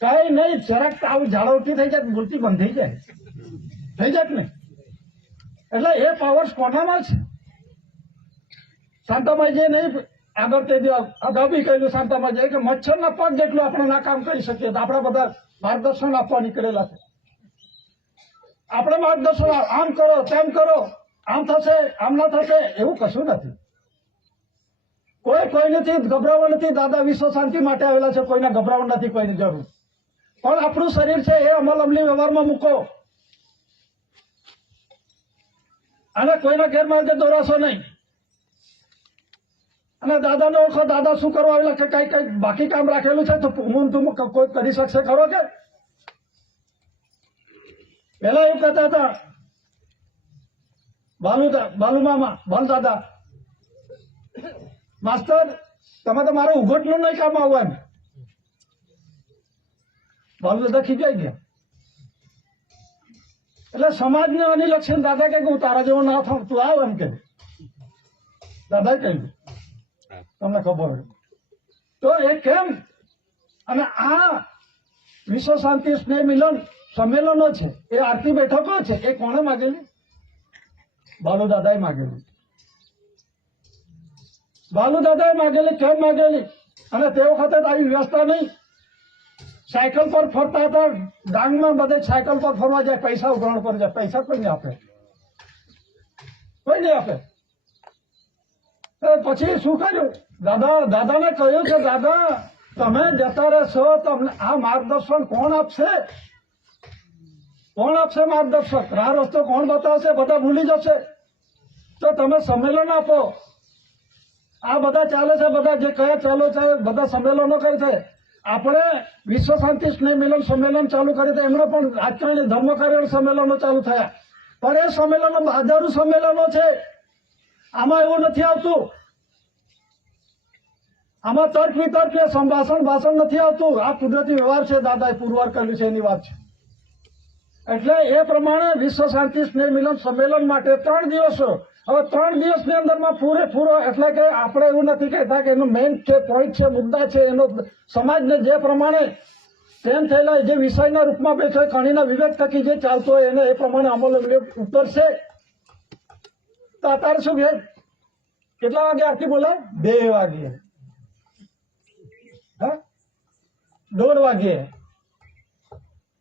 કઈ નહીં. જરાક આવું ઝાડવટી થઈ જાય, મૂર્તિ બંધ થઈ જાય ને. એટલે એ પાવર્સ કોનામાં છે? શાંતામાજી નહીં આગળ તે અગાઉ બી કહ્યું શાંતામાજી કે મચ્છરના પગ જેટલું આપણે ના કામ કરી શકીએ. તો આપણા બધા માર્ગદર્શન આપવા નીકળેલા છે. આપણે માર્ગદર્શન આમ કરો તેમ કરો, આમ થશે આમ ના થશે એવું કશું નથી. કોઈ નથી ગભરાવા નથી. દાદા વિશ્વ શાંતિ માટે આવેલા છે, કોઈને ગભરાવા નથી કોઈની જરૂર. પણ આપણું શરીર છે એ અમલ અમલી વ્યવહારમાં મૂકો અને કોઈના ગેરમાર્ગે દોરાશો નહીં. અને દાદાને ઓળખો. દાદા શું કરવા આવેલા કે કઈ બાકી કામ રાખેલું છે તો હું તું કોઈ કરી શકશે ખરો કે? પેલા એવું કહેતા હતા બાલુ મામા, બાલ દાદા, માસ્ટર તમે તો મારે ઉઘોટનું નહીં કામ આવવાનું. બાલુ દાદા ખીજાઈ ગયા. એટલે સમાજને અનિલક્ષણ દાદા કે હું તારા જેવો ના થાવ, તું આવ એમ કે દાદાએ કહ્યું. તમને ખબર હોય તો એ કેમ? અને આ વિશ્વ શાંતિ સ્નેહ મિલન સંમેલનો છે, એ આરતી બેઠકો છે, એ કોણે માગેલી? બાલુ દાદાએ માગેલી. બાલુ દાદાએ માગેલી. કેમ માગેલી? અને તે વખતે આવી વ્યવસ્થા નહીં. સાયકલ પર ફરતા હતા. ડાંગમાં બધે સાયકલ પર ફરવા જાય, પૈસા ઉઘરાણ પર જાય. પૈસા કોઈ નહીં આપે, કોઈ નહીં આપે. પછી શું કર્યું? દાદાને કહ્યું કે દાદા તમે જતા રહેશો, તમને આ માર્ગદર્શન કોણ આપશે? કોણ આપશે માર્ગદર્શક? રાહ રસ્તો કોણ બતાવશે? બધા ભૂલી જશે. તો તમે સંમેલન આપો. આ બધા ચાલે છે, બધા જે કયા ચાલો છે બધા સંમેલનો કરે છે. આપણે વિશ્વ શાંતિ સ્નેહ મિલન સંમેલન ચાલુ કર્યું તો એમણે પણ રાજકારણી ધર્મ કાર્ય સંમેલનો ચાલુ થયા. પણ એ સંમેલનો હજારો સંમેલનો છે. આમાં એવું નથી આવતું. આમાં તર્ક વિતર્ક ભાષણ નથી આવતું. આ કુદરતી વ્યવહાર છે. દાદાએ પુરવાર કર્યું છે એની વાત છે. એટલે એ પ્રમાણે વિશ્વ શાંતિ સ્નેહ મિલન સંમેલન માટે 3 દિવસો. હવે 3 દિવસની અંદરમાં પૂરેપૂરો, એટલે કે આપણે એવું નથી કહેતા કે એનું મેઇન છે, પોઈન્ટ છે, મુદ્દા છે, એનો સમાજને જે પ્રમાણે તેમ થયેલા જે વિષયના રૂપમાં બેઠો કણીના વિવેક થકી જે ચાલતો હોય એને એ પ્રમાણે અમલ ઉતરશે. તો અત્યારે શું કે કેટલા વાગે આરતી બોલે? 2 વાગે, 1:30 વાગે.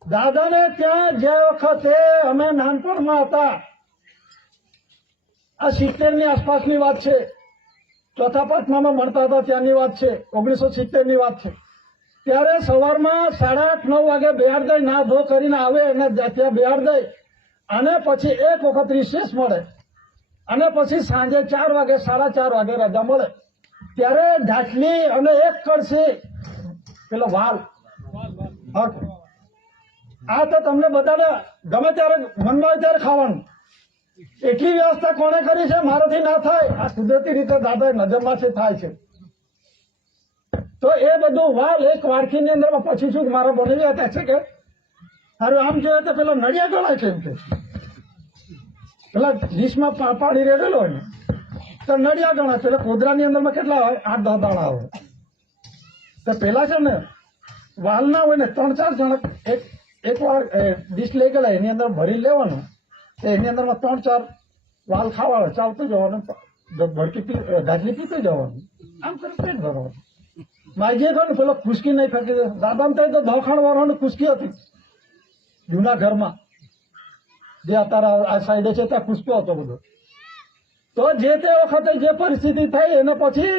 દાદાને ત્યાં જે વખતે અમે નાનપણમાં હતા, આ 70ની આસપાસની વાત છે, 4થા 5મામાં ભણતા હતા ત્યાંની વાત છે, 1970ની વાત છે. ત્યારે સવારમાં 8:30-9 વાગે બિહાર દઈ, ના ધો કરીને આવે અને ત્યાં બિહાર દઈ, અને પછી એક વખત રિસેસ મળે, અને પછી સાંજે 4 વાગે 4:30 વાગે રજા મળે. ત્યારે ઢાટલી અને એક કળશી પેલો વાલ. આ તો તમને બધાને ગમે ત્યારે મનમાં હોય ત્યારે ખાવાનું. એટલી વ્યવસ્થા કોણે કરી છે? મારાથી ના થાય. આ કુદરતી રીતે દાદા નજરમાંથી થાય છે. તો એ બધું વાલ એક વાડકીની અંદર પછી શું મારા બની હતા છે કે હારું આમ જોઈએ તો પેલો નડિયા ગણાય છે એમ કે પેલા ડીશમાં પાણી રેડેલો હોય ને તો નડિયા ગણાય. પેલા કોદરાની અંદરમાં કેટલા હોય? 8-10 દાણા હોય. તો પેલા છે ને વાલ ના હોય ને 3-4 જણા એક વાર ડીશ લઈ ગયેલા, એની અંદર ભરી લેવાનું, એની અંદરમાં 3-4 વાલ ખાવા ચાલતું જવાનું, ગાજલી પીતું જવાનું, આમ કરી પેટ ભરવાનું. માગીએ ખરું પેલો ખુશકી નહીં ફેંકી દે. દાદાને તો દવાખાના વાળાની ખુશકી હતી જૂના ઘરમાં, જે અત્યારે આ સાઈડે છે ત્યાં ખુશકો હતો બધો. તો જે તે વખતે જે પરિસ્થિતિ થઈ એને પછી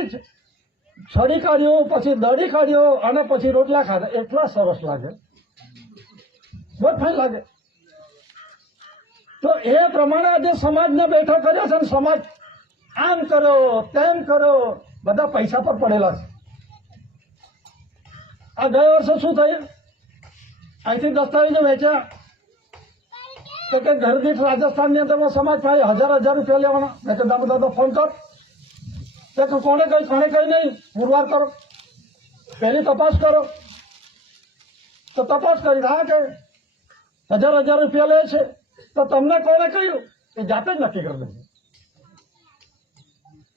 છડી કાઢ્યો, પછી દડી કાઢ્યો અને પછી રોટલા ખાધા. એટલા સરસ લાગે, બહુ ફાઇન લાગે. તો એ પ્રમાણે આજે સમાજને બેઠો કર્યો છે. સમાજ આમ કરો તેમ કરો, બધા પૈસા પર પડેલા છે. આ ગયા વર્ષે શું થયું? અહીંથી દસ્તાવેજો વેચ્યા તો કે ઘર દીઠ રાજસ્થાનની અંદરમાં સમાજ પાસે 1000 રૂપિયા લેવાના. મેં તો દાદા ફોન કર તો કોને કઈ નહીં, પુરવાર કરો, પહેલી તપાસ કરો. તો તપાસ કરી હા કે 1000 રૂપિયા લે છે. તો તમને કોને કહ્યું? એ જાતે જ નક્કી કરી દે.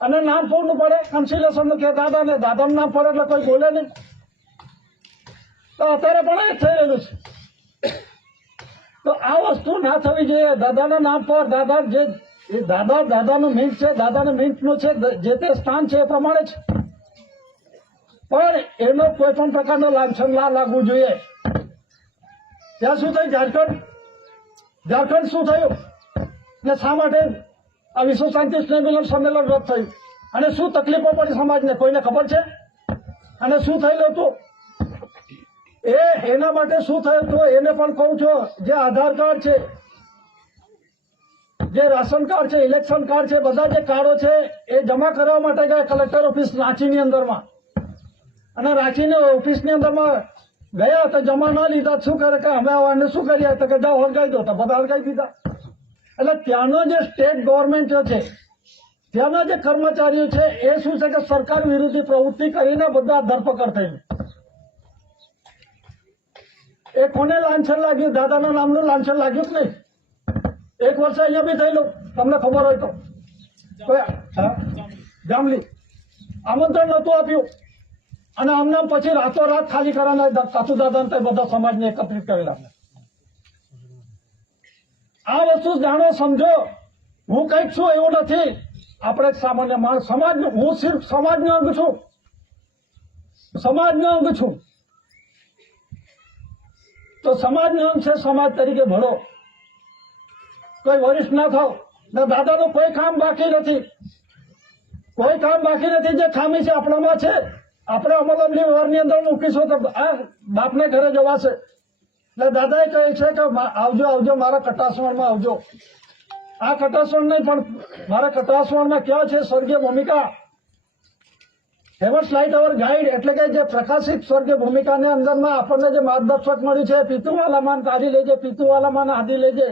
અને નામ પૂર્ણ પડે કન્સિલેશન નું કે દાદાને, દાદાનું નામ પડે એટલે કોઈ બોલે નહીં. તો અત્યારે પણ એ થઈ રહ્યું છે. તો આ વસ્તુ ના થવી જોઈએ. દાદાના નામ પર દાદા જે દાદાનું મિન્ટ છે, દાદાના મિન્ટનું છે, જે તે સ્થાન છે એ પ્રમાણે છે. પણ એનો કોઈ પણ પ્રકારનો લાંછન ના લાગવું જોઈએ. ત્યાં શું થઈ? ઝારખંડ ઝારખંડ શું થયું ને શા માટે આ વિશ્વ શાંતિ સંમેલન રદ થયું અને શું તકલીફો પડી સમાજને કોઈને ખબર છે? અને શું થયેલું હતું એના માટે શું થયું હતું એને પણ કહું છું. જે આધાર કાર્ડ છે, જે રાશન કાર્ડ છે, ઇલેક્શન કાર્ડ છે, બધા જે કાર્ડો છે એ જમા કરવા માટે ગયા કલેક્ટર ઓફિસ રાંચીની અંદરમાં, અને રાંચીની ઓફિસની અંદરમાં ગયા તો જમા ના લીધા. શું કરે કે અમે આને શું કરીએ તો કે જાઓ હળગાઈ દો, તો બધા હળગાઈ દીધા. એટલે ત્યાંનો જે સ્ટેટ ગવર્મેન્ટ છે, ત્યાંના જે કર્મચારીઓ છે એ શું છે કે સરકાર વિરોધી પ્રવૃત્તિ કરીને બધા ધરપકડ થયેલી. એ કોને લાંછન લાગ્યું? દાદાના નામનું લાંછન લાગ્યું કે નહીં? 1 વર્ષ અહીંયા બી થયેલું, તમને ખબર હોય તો. જામલી આમંત્રણ નહોતું આપ્યું અને અમને પછી રાતોરાત ખાલી કરવાના કાતુ દાદા બધા સમાજને એકત્રિત કરેલા. આ વસ્તુ જાણો, સમજો. હું કઈક છું એવું નથી. આપણે સામાન્ય માણસ, સમાજ, હું સિર્ફ સમાજનો અંગ છું, સમાજનો અંગ છું. તો સમાજનો અંગ છે, સમાજ તરીકે ભળો. કોઈ વરિષ્ઠ ના થાવ. દાદાનું કોઈ કામ બાકી નથી, કોઈ કામ બાકી નથી. જે ખામી છે આપણામાં છે, આપણે અમલમની વ્યવહારની અંદર મૂકીશું તો આ બાપને ઘરે જવાશે. એટલે દાદાએ કહે છે કે આવજો આવજો, મારા કટાસવણમાં આવજો. આ કટાસવણ નહીં પણ મારા કટાસવણમાં ક્યાં છે સ્વર્ગીય ભૂમિકા, હેવર્સ લાઇટ અવર ગાઈડ, એટલે કે જે પ્રકાશિત સ્વર્ગીય ભૂમિકાની અંદરમાં આપણને જે માર્ગદર્શક મળ્યું છે, પીતુવાલામાન કાઢી લેજે, પીતુવાલામાન આદિ લેજે,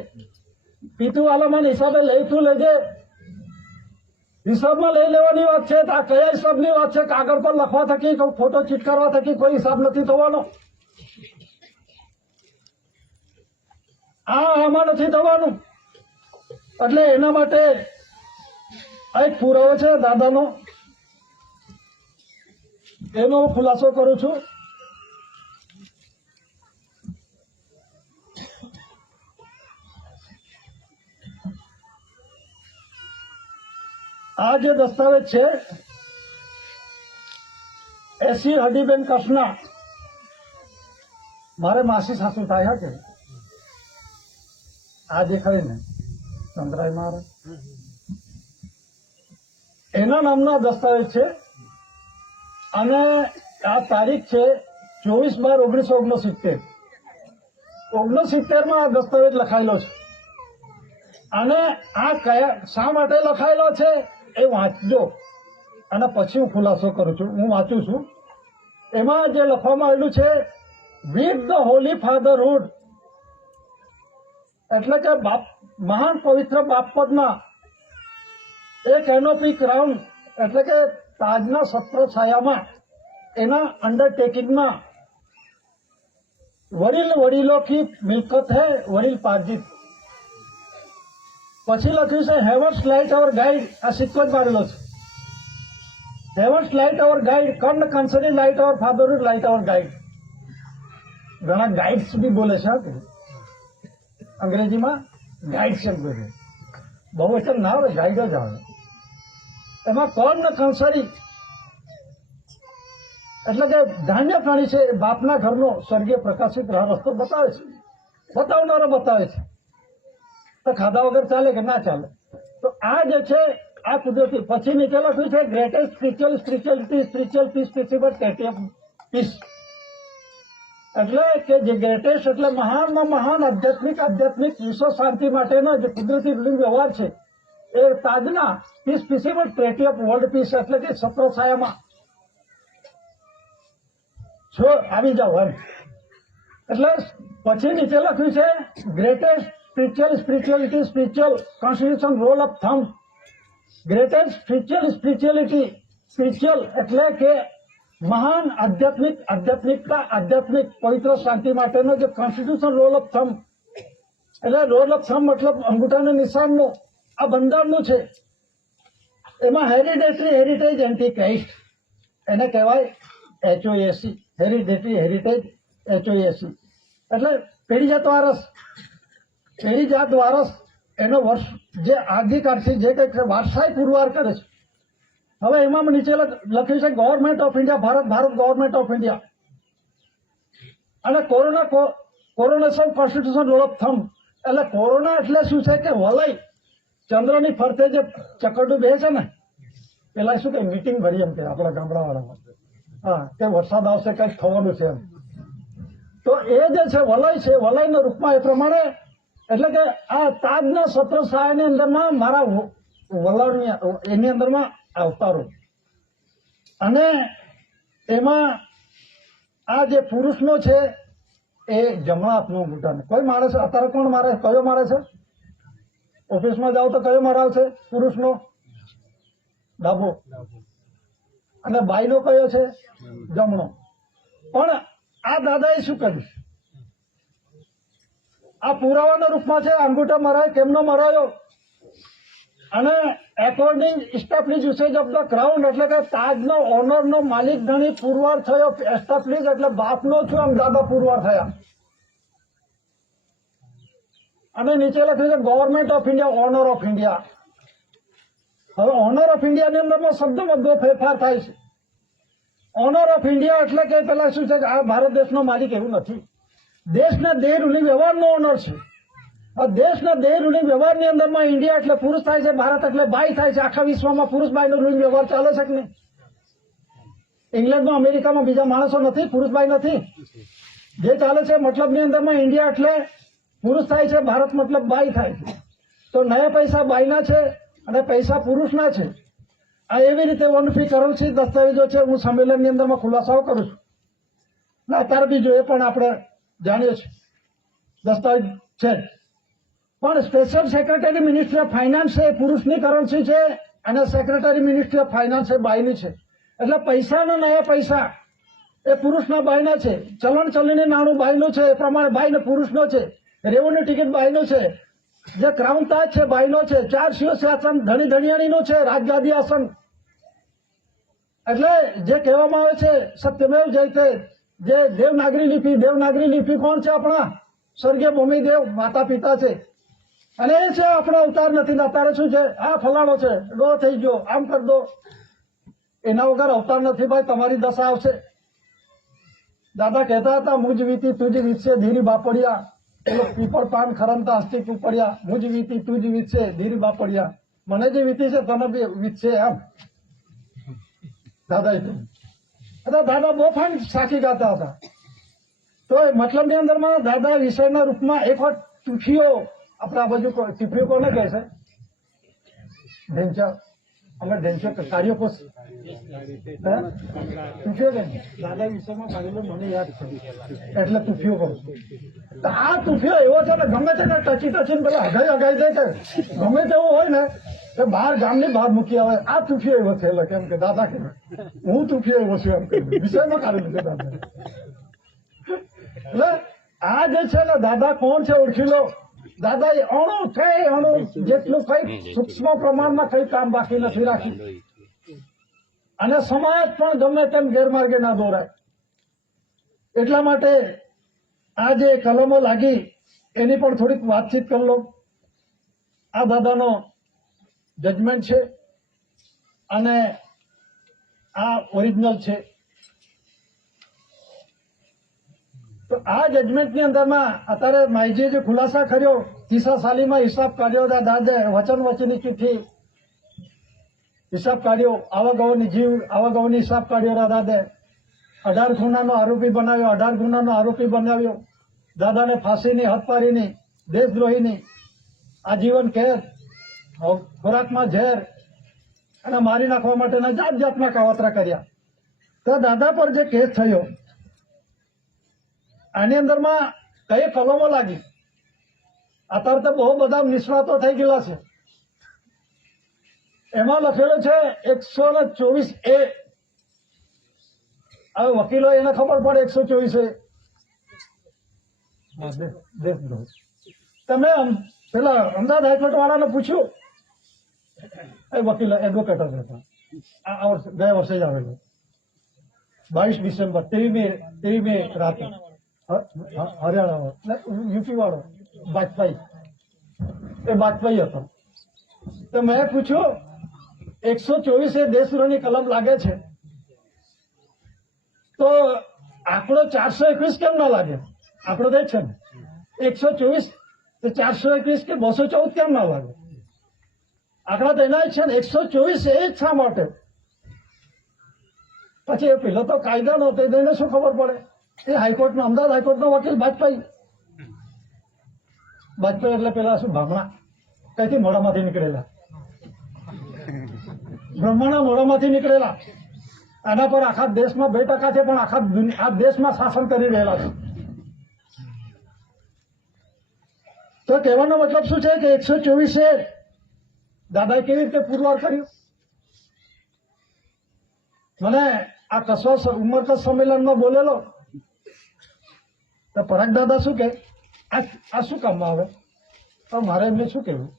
પીતુવાલામાન હિસાબે લઈ તું લેજે. હિસાબમાં લઈ લેવાની વાત છે. આ કયા હિસાબની વાત છે? કાગળ પર લખવા થકી, ફોટો ચીટકારવા થકી કોઈ હિસાબ નથી થવાનો. આમાં નથી થવાનું. એટલે એના માટે આ એક પુરાવો છે દાદાનો, એનો ખુલાસો કરું છું. આ જે દસ્તાવેજ છે એસી હરડીબેન કસના, મારે માસી સાસુ થાય કે આ દેખાય ને ચંદ્રાય મારે, એના નામનો દસ્તાવેજ છે. અને આ તારીખ છે 24/12/1969. 69 આ દસ્તાવેજ લખાયેલો છે. અને આ કયા શા માટે લખાયેલો છે એ વાંચજો અને પછી હું ખુલાસો કરું છું. હું વાંચું છું. એમાં જે લખવામાં આવેલું છે, વિથ ધ હોલી ફાધરહુડ, એટલે કે બાપ, મહાન પવિત્ર બાપપદના એક એનઓપી ક્રાઉન, એટલે કે તાજના સત્ર છાયામાં, એના અંડરટેકિંગમાં વડીલો કી મિલકત હૈ વડીલ પાર્જિત. પછી લખ્યું છે હેવર્સ લાઇટ અવર ગાઈડ, આ સિક્કો જ મારેલો છે. હેવર્સ light our guide, કર્ન concerning light hour ફાધરહુડ, light our guide. ઘણા ગાઈડ્સ બી બોલે છે અંગ્રેજીમાં, ગાઈડ્સ એમ કહે છે. બહુ વચન ના આવે, ગાઈડ જ આવે. એમાં કર્ન કંસરી એટલે કે ધાન્ય પ્રાણી છે, બાપના ઘરનો સ્વર્ગીય પ્રકાશિત રસ્તો બતાવે છે, બતાવનારો બતાવે છે. તો ખાધા વગર ચાલે કે ના ચાલે? તો આ જે છે આ કુદરતી. પછી નીચે લખ્યું છે greatest spirituality, spiritual peace, peaceable peace, એટલે કે જે ગ્રેટેસ્ટ એટલે મહાનમાં મહાન આધ્યાત્મિક વિશ્વ શાંતિ માટેનો જે કુદરતી વ્યવહાર છે એ તાજના પીસ, પીસેબલ ટ્રેટી ઓફ વર્લ્ડ પીસ, એટલે કે સત્ર છાયામાં છો આવી જાઓ એમ. એટલે પછી નીચે લખ્યું છે greatest spirituality, spiritual constitution rule of thumb. Greatest spirituality, spiritual એટલે કે મહાન આધ્યાત્મિક પવિત્ર શાંતિ માટેનો જે કોન્સ્ટિટ્યુશન રોલ ઓફ થમ્બ, એટલે રોલ ઓફ થમ્બ મતલબ અંગૂઠાના નિશાનનો આ બંધારણનું છે. એમાં હેરિટેજ એન્ટી ક્રાઇસ્ટ એને કહેવાય HOAC, હેરિટેજ HOAC, એટલે પેઢી જાત વારસ એનો વર્ષ જે આદિકાળથી જે કંઈક વારસાઈ પુરવાર કરે છે. હવે એમાં નીચે લખ્યું છે government of India, Bharat government of India, અને coronation constitution rule of thumb, એટલે કોરોના એટલે શું છે કે વલય ચંદ્રની ફરતે જે ચકરડું બે છે ને પેલા શું કે મીટિંગ ભરી એમ કે આપણા ગામડાવાળામાં, હા, કે વરસાદ આવશે કઈક થવાનું છે એમ. તો એ જે છે વલય છે, વલયના રૂપમાં એ પ્રમાણે એટલે કે આ તાજના સત્ર સહાયની અંદરમાં મારા વલણની એની અંદરમાં અવતારો અને એમાં આ જે પુરુષનો છે એ જમણા હાથનો અંગૂઠાને કોઈ મારે છે અત્યારે કોણ મારે, કયો મારે છે? ઓફિસમાં જાઓ તો કયો મરાવ છે? પુરુષનો ડાબો અને બાઈનો કયો છે? જમણો. પણ આ દાદાએ શું કર્યું? આ પુરાવાના રૂપમાં છે. અંગૂઠો મરાય, કેમનો મરાયો? અને according establish usage of the crown એટલે કે તાજનો ઓનરનો માલિક ગણી પુરવાર થયો. એસ્ટાબ્લિશ એટલે બાપનો છું આમ દાદા પુરવાર થયા. અને નીચે લખ્યું છે government of India, honour of India. હવે ઓનર ઓફ ઇન્ડિયાની અંદરમાં શબ્દમાં બહુ ફેરફાર થાય છે. ઓનર ઓફ ઇન્ડિયા એટલે કે પેલા શું છે કે આ ભારત દેશનો માલિક એવું નથી. દેશના દેહ રૂલી વ્યવહારનો ઓનર છે. દેશના દેહ રૂલી વ્યવહારની અંદરમાં ઇન્ડિયા એટલે પુરુષ થાય છે, ભારત એટલે બાઈ થાય છે. આખા વિશ્વમાં પુરુષ બાઈનો રૂલી વ્યવહાર ચાલે છે કે નહીં? ઇંગ્લેન્ડમાં, અમેરિકામાં બીજા માણસો નથી, પુરુષ બાઈ નથી. જે ચાલે છે મતલબની અંદરમાં ઇન્ડિયા એટલે પુરુષ થાય છે, ભારત મતલબ બાઈ થાય છે. તો નયા પૈસા બાઈના છે અને પૈસા પુરુષના છે. આ એવી રીતે વનફી કરન્સી દસ્તાવેજો છે. હું સંમેલનની અંદરમાં ખુલાસાઓ કરું છું. અત્યારે બીજું એ પણ આપણે જાણીએ છીએ દસ્તાવેજ છે. પણ special secretary ministry of finance એ પુરુષની કરન્સી છે અને સેક્રેટરી મિનિસ્ટ્રી ઓફ ફાઇનાન્સ એ બાઈની છે. એટલે પૈસાના નયા પૈસા એ પુરુષના બાઈના છે. ચલણ ચલણી નાણું બાઈનું છે, એ પ્રમાણે બાઈને પુરુષનો છે. રેવન્યુ ટિકિટ બાઈનું છે. જે ક્રાઉન તાજ છે બાઈનો છે. 4 શિવશાસન ધણી ધણિયાણીનું છે. રાજગાદી આસન એટલે જે કહેવામાં આવે છે સત્યમેવ જયતે, જે દેવનાગરી લિપિ કોણ છે? આપણા સ્વર્ગીય ભૂમિદેવ માતા પિતા છે. અને એ છે આપણો અવતાર નથી. અત્યારે શું છે? આ ફલાણો છે, ડો થઈ ગયો, આમ કરી દો. એના વગર અવતાર નથી ભાઈ. તમારી દશા આવશે. દાદા કહેતા હતા મુજ વીતી તુજ વીતશે ધીરી બાપડિયા. પેલો પીપળ પાન ખરમતા હસ્તી કુપડિયા. મુજ વીતી તુજ વીતશે ધીરી બાપડિયા. મને જે વીતી છે તને બી વીતશે એમ દાદા એટલે દાદા બહુ ફાઇન સાખી ગાતા હતા. તો મતલબની અંદરમાં દાદા વિષયના રૂપમાં એક વખત ચૂફીઓ, આપણે આ બાજુ ચૂફીઓ કોને કહે છે? ઢેંચા. અમે ઢેંચો કાર્યકોશ ચૂફીઓ કે દાદા વિષયમાં પાડેલું મને યાદ છે એટલે ચૂફીઓ કહું છું. તો આ ચૂફીઓ એવો છે ને ગમે છે ને ટચીને પેલા હગાઈ જાય છે. ગમે તેવું હોય ને એ બહાર ગામની બહાર મૂકી આવે. આ ચૂફીઓ એવો થયેલો કેમ કે દાદા કે હું ચૂફીઓ એવો છું એમ વિષયમાં કાઢેલું છે દાદા. એટલે આ જે છે ને દાદા કોણ છે ઓળખી લો. દાદા એ અણુ જેટલું કઈ સૂક્ષ્મ પ્રમાણમાં કઈ કામ બાકી નથી રાખ્યું. અને સમાજ પણ ગમે તેમ ગેરમાર્ગે ના દોરાય એટલા માટે આ જે કલમો લાગી એની પણ થોડીક વાતચીત કરી લો. આ દાદાનો જજમેન્ટ છે અને આ ઓરિજિનલ છે. તો આ જજમેન્ટની અંદરમાં અત્યારે માઈજીએ જે ખુલાસા કર્યો, તીસરા સાલીમાં હિસાબ કાઢ્યો, દાદા વચન વચની ચિઠ્ઠી હિસાબ કાઢ્યો, આવાગવાની જીવ આવાગવાની હિસાબ કાઢ્યો. દાદે 18 ગુનાનો આરોપી બનાવ્યો, 18 ગુનાનો આરોપી બનાવ્યો. દાદાને ફાંસીની, હથપારીની, દેશદ્રોહીની, આજીવન કેદ, ખોરાકમાં ઝેર અને મારી નાખવા માટેના જાત જાતના કાવતરા કર્યા. તો દાદા પર જે કેસ થયો આની અંદરમાં કઈ કલમો લાગી? અત્યારે તો બહુ બધા નિષ્ણાતો થઈ ગયેલા છે. એમાં લખેલો છે 124A. હવે વકીલો એને ખબર પડે 124A. તમે પેલા અમદાવાદ હાઈકોર્ટ વાળાને પૂછ્યું? એ વકીલ એડવોકેટ જ હતા. ગયા વર્ષે જ આવેલો 22 ડિસેમ્બર 23 મે રાતે હરિયાણા યુપી વાળો વાજપાઈ. એ વાજપાઈ હતો. તો મેં પૂછ્યું 124 દેશદ્રોહની કલમ લાગે છે તો આંકડો 421 કેમ ના લાગે? આંકડો દે છે ને 124 તો 421 કે 214 કેમ ના લાગે? આંકડા તો એના જ છે ને. 124 એ જ શા માટે? પછી એ પેલો તો કાયદા નો હતો, એને શું ખબર પડે? એ હાઈકોર્ટનો, અમદાવાદ હાઈકોર્ટનો વકીલ વાજપેયી એટલે પેલા શું ભામણા કઈથી મોઢામાંથી નીકળેલા, બ્રહ્માના મોઢામાંથી નીકળેલા. આના પર આખા દેશમાં 2% છે, પણ આ દેશમાં શાસન કરી રહેલા છે. તો કહેવાનો મતલબ શું છે કે 124 દાદાએ કેવી રીતે પુરવાર કર્યું? મને આ કસવા ઉમરકસ સંમેલનમાં બોલેલો તો પરાગ દાદા શું કે આ શું કામમાં આવે? તો મારે એમને શું કહેવું?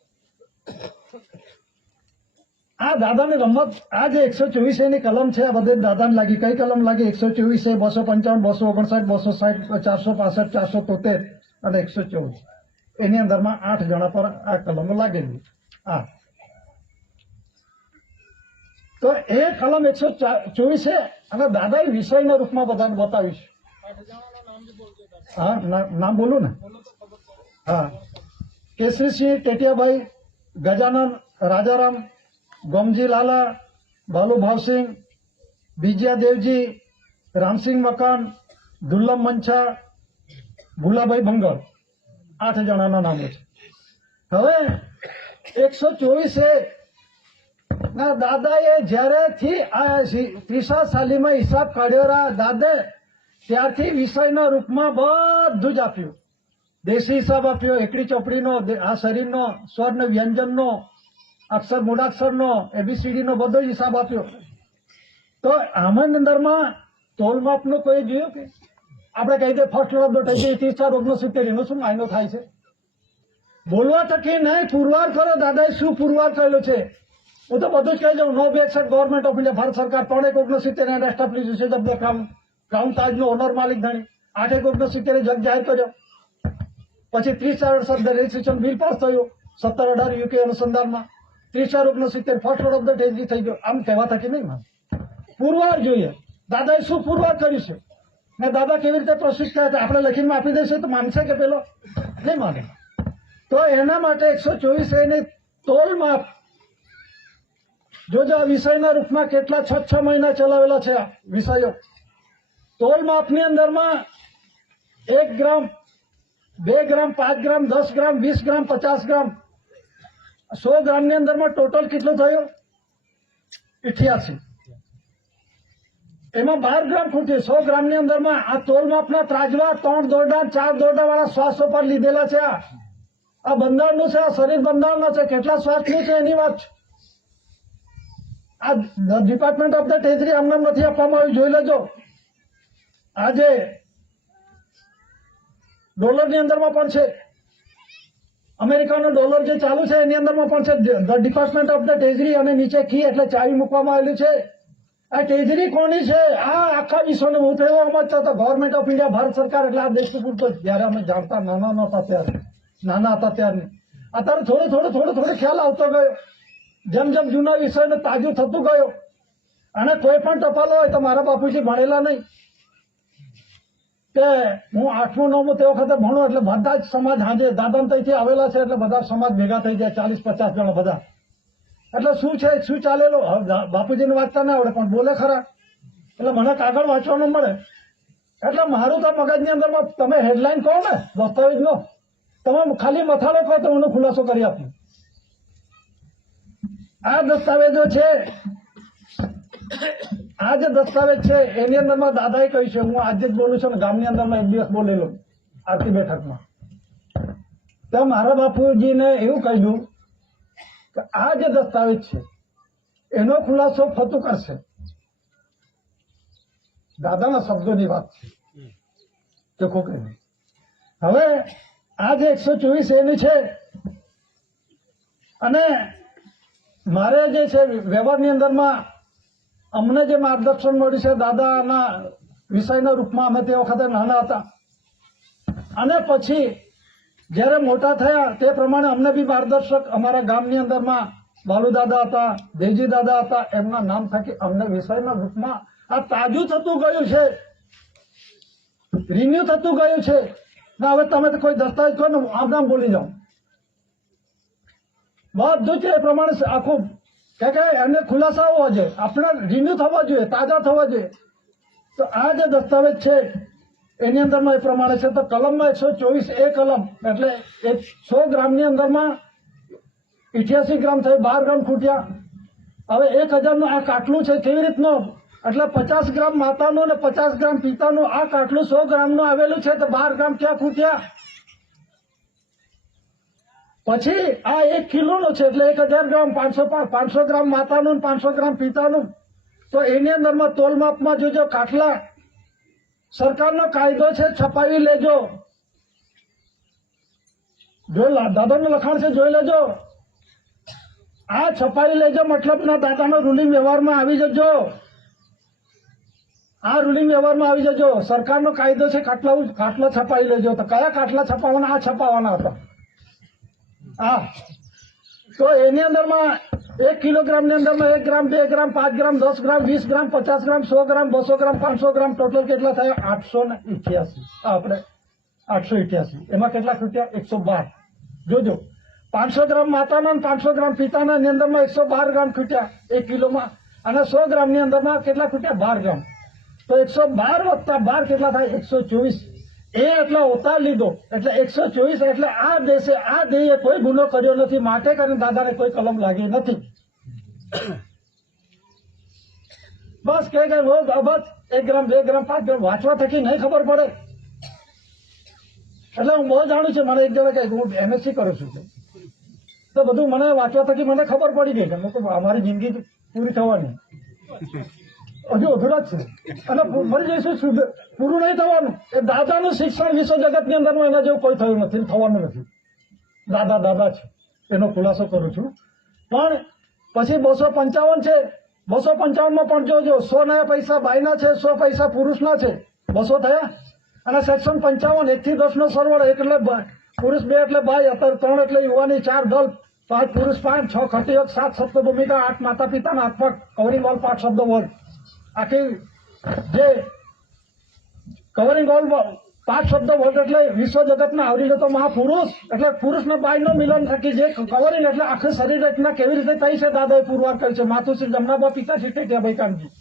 આ દાદાની રમત, આ જે 124 ની કલમ છે, આ બધે દાદાને લાગી. કઈ કલમ લાગી? 124, 255, 259, 260, 465, 473 અને 114. એની અંદરમાં 8 જણા પર આ કલમો લાગેલી. તો એ કલમ 124 છે અને દાદાએ વિષયના રૂપમાં બધાને બતાવ્યું છે. હા, નામ બોલું ને? હા, કેસરીસિંહ ટેટિયાભાઈ, ગજાનન, રાજારામ, ગોમજી લાલા, બાલુ ભાવસિંહ, બીજિયા દેવજી, રામસિંહ મકાન, દુલ્લમ મંછા, ભુલાભાઈ ભંગર. 8 જણાના નામો છે. હવે 124 ના દાદાએ જ્યારેથી આ ત્રીસા સાલીમાં હિસાબ કાઢ્યો દાદે, ત્યારથી વિષયના રૂપમાં બધું જ આપ્યું. દેશી હિસાબ આપ્યો, એકડી ચોપડીનો, આ શરીરનો, સ્વર ને વ્યંજનનો, અક્ષર મૂળાક્ષરનો, ABCD નો બધો જ હિસાબ આપ્યો. તો આમાં અંદરમાં તોલમાપનું કોઈ જોયું કે? આપણે કહી દે ફર્સ્ટ ઓફ ધ થઈ 30/4/69 એનો શું માયનો થાય છે? બોલવા તકે નહીં, પુરવાર કરો. દાદાએ શું પુરવાર કરેલો છે? હું તો બધું જ કહી દઉં. નો બેક્સેટ ગવર્મેન્ટ ઓફ ઇન્ડિયા, ભારત સરકાર 3/1/69 એન્ડ એસ્ટાબ્લિશ છે ધ ક્રાઉન તાજનો ઓનર માલિક ધણી. 8/1/69 જગ જાહેર કર્યો. પછી 30/4 રજિસ્ટ્રેશન બિલ પાસ થયું 17/18 યુકે અનુસંધાનમાં. 30/4/69 ફર્સ્ટ ઓફ ધ ટેઝરી થઈ ગયો. આમ કહેવા થકી નહીં માને, પુરવાર જોઈએ. દાદાએ શું પુરવાર કર્યું છે ને દાદા કેવી રીતે પ્રોસેસ કર્યા છે? આપણે લખીને આપી દઈશું તો માનશે કે પેલો? નહીં માને. તો એના માટે 124 ની તોલમાપ જોજો. આ વિષયના રૂપમાં કેટલા 6 મહિના ચલાવેલા છે આ વિષયો. તોલમાપની અંદરમાં 1 ગ્રામ, 2 ગ્રામ, 5 ગ્રામ, 10 ગ્રામ, 20 ગ્રામ, 50 ગ્રામ, 100 ગ્રામની અંદરમાં ટોટલ કેટલું થયું? 88. એમાં 12 ગ્રામ ખૂટ્યું. 100 ગ્રામની અંદરમાં આ તોલમાપના ત્રાજવા 3 દોરડા, 4 દોરડા વાળા શ્વાસો પર લીધેલા છે. આ બંધારણનું છે, આ શરીર બંધારણનું છે. કેટલા શ્વાસનું છે એની વાત. આ ડિપાર્ટમેન્ટ ઓફ ધ ટ્રેઝરી આમને નથી આપવામાં આવ્યું, જોઈ લેજો. આજે ડોલરની અંદરમાં પણ છે, અમેરિકાનો ડોલર જે ચાલુ છે એની અંદરમાં પણ છે the department of the treasury, અને નીચે કી એટલે ચાવી મૂકવામાં આવેલી છે. આ ટ્રેઝરી કોની છે? આ આખા વિશ્વને હું તો એવો સમજતો હતો ગવર્મેન્ટ ઓફ ઇન્ડિયા, ભારત સરકાર એટલે આ દેશ પૂરતો. જયારે અમે જાણતા નાના હતા ત્યારે અત્યારે થોડો ખ્યાલ આવતો ગયો. જેમ જેમ જૂના વિષયને તાજું થતું ગયો. અને કોઈ પણ ટપાલો હોય તો મારા બાપુજી ભણેલા નહીં કે હું 8મું 9મું તે વખતે ભણું એટલે બધા જ સમાજ હાજે દાદા ત્યાંથી આવેલા છે એટલે બધા સમાજ ભેગા થઈ જાય 40-50 જણા બધા. એટલે શું છે, શું ચાલેલું બાપુજીને વાંચતા ના આવડે પણ બોલે ખરા. એટલે મને કાગળ વાંચવાનું મળે. એટલે મારું તો મગજની અંદરમાં તમે હેડલાઇન કહો ને દસ્તાવેજનો, તમે ખાલી મથાળો કહો તો એનો ખુલાસો કરી આપું. આ દસ્તાવેજો છે, આ જે દસ્તાવેજ છે એની અંદરમાં દાદાએ કહ્યું છે, હું આજે જ બોલું છું ને ગામની અંદરમાં એક દિવસ બોલેલો આરતી બેઠકમાં, તો મારા બાપુજીને એવું કહ્યું કે આ જે દસ્તાવેજ છે એનો ખુલાસો ફતું કરશે. દાદાના શબ્દોની વાત છે ચોખ્ખું કહીને. હવે આ જે 124 એની છે, અને મારે જે છે વ્યવહારની અંદરમાં અમને જે માર્ગદર્શન મળ્યું છે દાદાના વિષયના રૂપમાં, અમે તે વખતે નાના હતા અને પછી જ્યારે મોટા થયા તે પ્રમાણે અમને બી માર્ગદર્શક અમારા ગામની અંદરમાં બાલુ દાદા હતા, દેવજી દાદા હતા, એમના નામ થકી અમને વિષયના રૂપમાં આ તાજું થતું ગયું છે, રિન્યુ થતું ગયું છે. ના હવે તમે તો કોઈ દસ્તાવેજ કરો ને આમ નામ બોલી જાઓ, બધું જ એ પ્રમાણે આખું કે એમને ખુલાસા હોવા જોઈએ, આપણે રિન્યુ થવા જોઈએ, તાજા થવા જોઈએ. તો આ જે દસ્તાવેજ છે એની અંદરમાં એ પ્રમાણે છે. તો કલમમાં 124A કલમ એટલે 100 ગ્રામની અંદરમાં 88 ગ્રામ થઈ, 12 ગ્રામ ખૂટ્યા. હવે 1000નું આ કાટલું છે કેવી રીતનું, એટલે 50 ગ્રામ માતાનું ને 50 ગ્રામ પિતાનું આ કાટલું 100 ગ્રામનું આવેલું છે, તો 12 ગ્રામ ક્યાં ખૂટ્યા. પછી આ 1 કિલોનું છે એટલે 1000 ગ્રામ, 500 ગ્રામ માતાનું 500 ગ્રામ પિતાનું. તો એની અંદરમાં તોલ માપમાં જોજો કાટલા, સરકારનો કાયદો છે છપાવી લેજો, જો દાદાનું લખાણ છે જોઈ લેજો, આ છપાવી લેજો, મતલબ ના દાદાનો રૂલિંગ વ્યવહારમાં આવી જજો, આ રૂલિંગ વ્યવહારમાં આવી જજો. સરકારનો કાયદો છે કાટલા છપાવી લેજો. તો કયા કાટલા છપાવવાના? આ છપાવવાના હતા. હા, તો એની અંદરમાં 1 કિલોગ્રામની અંદરમાં 1 ગ્રામ, 2 ગ્રામ, 5 ગ્રામ, 10 ગ્રામ, 20 ગ્રામ, 50 ગ્રામ, 100 ગ્રામ, 200 ગ્રામ, 500 ગ્રામ, ટોટલ કેટલા થયા? 888. આપણે 888. એમાં કેટલા ખૂટ્યા? 112. જોજો, 500 ગ્રામ માતાના 500 ગ્રામ પિતાના ની અંદરમાં 112 ગ્રામ ખૂટ્યા 1 કિલોમાં, અને 100 ગ્રામની અંદરમાં કેટલા ખૂટ્યા? 12 ગ્રામ. તો 112 વત્તા 12 કેટલા થાય? 124. એ એટલા અવતાર લીધો એટલે 124. એટલે આ દેશે, આ દેહે કોઈ ગુનો કર્યો નથી, માટે કરીને દાદાને કોઈ કલમ લાગી નથી. બસ કે બસ 1 ગ્રામ, 2 ગ્રામ, 5 ગ્રામ વાંચવા થકી નહીં ખબર પડે. એટલે હું બહુ જાણું છું. મને એક જણા કહે હું MSc કરું છું, તો બધું મને વાંચવા થકી મને ખબર પડી ગઈ કે અમારી જિંદગી પૂરી થવાની હજુ અધૂરા જ છે, અને મરી જઈશું, પૂરું નહીં થવાનું. એ દાદાનું શિક્ષણ વિશ્વ જગતની અંદરમાં એના જેવું કોઈ થયું નથી, થવાનું નથી. દાદા છે એનો ખુલાસો કરું છું. પણ પછી 255 છે, 255માં પણ જોજો, 100 ના પૈસા બાયના છે, 100 પૈસા પુરુષના છે, 200 થયા. અને સેક્શન 55 1 થી 10 નો સરવાળો, 1 એટલે પુરુષ, 2 એટલે બાય, અત્યારે 3 એટલે યુવાની, 4 દલ, 5 પુરુષ, 5 6 ખટીયક, 7 શબ્દ ભૂમિકા, 8 માતા પિતાના હાથપગ, કવરિંગ ઓલ 5 શબ્દ વર્ગ. આખી જે કવરિંગ ઓલ 5 શબ્દ વર્ગ એટલે વિશ્વ જગતના આવરી જતો મહાપુરુષ, એટલે પુરુષના બાયનો મિલન થકી જે કવરિંગ એટલે આખું શરીર રચના કેવી રીતે થઈ છે દાદાએ પુરવાર કરી છે. માતુશ્રી જમનાબા, પિતાશ્રી ટેટિયા ભાઈકાનજી,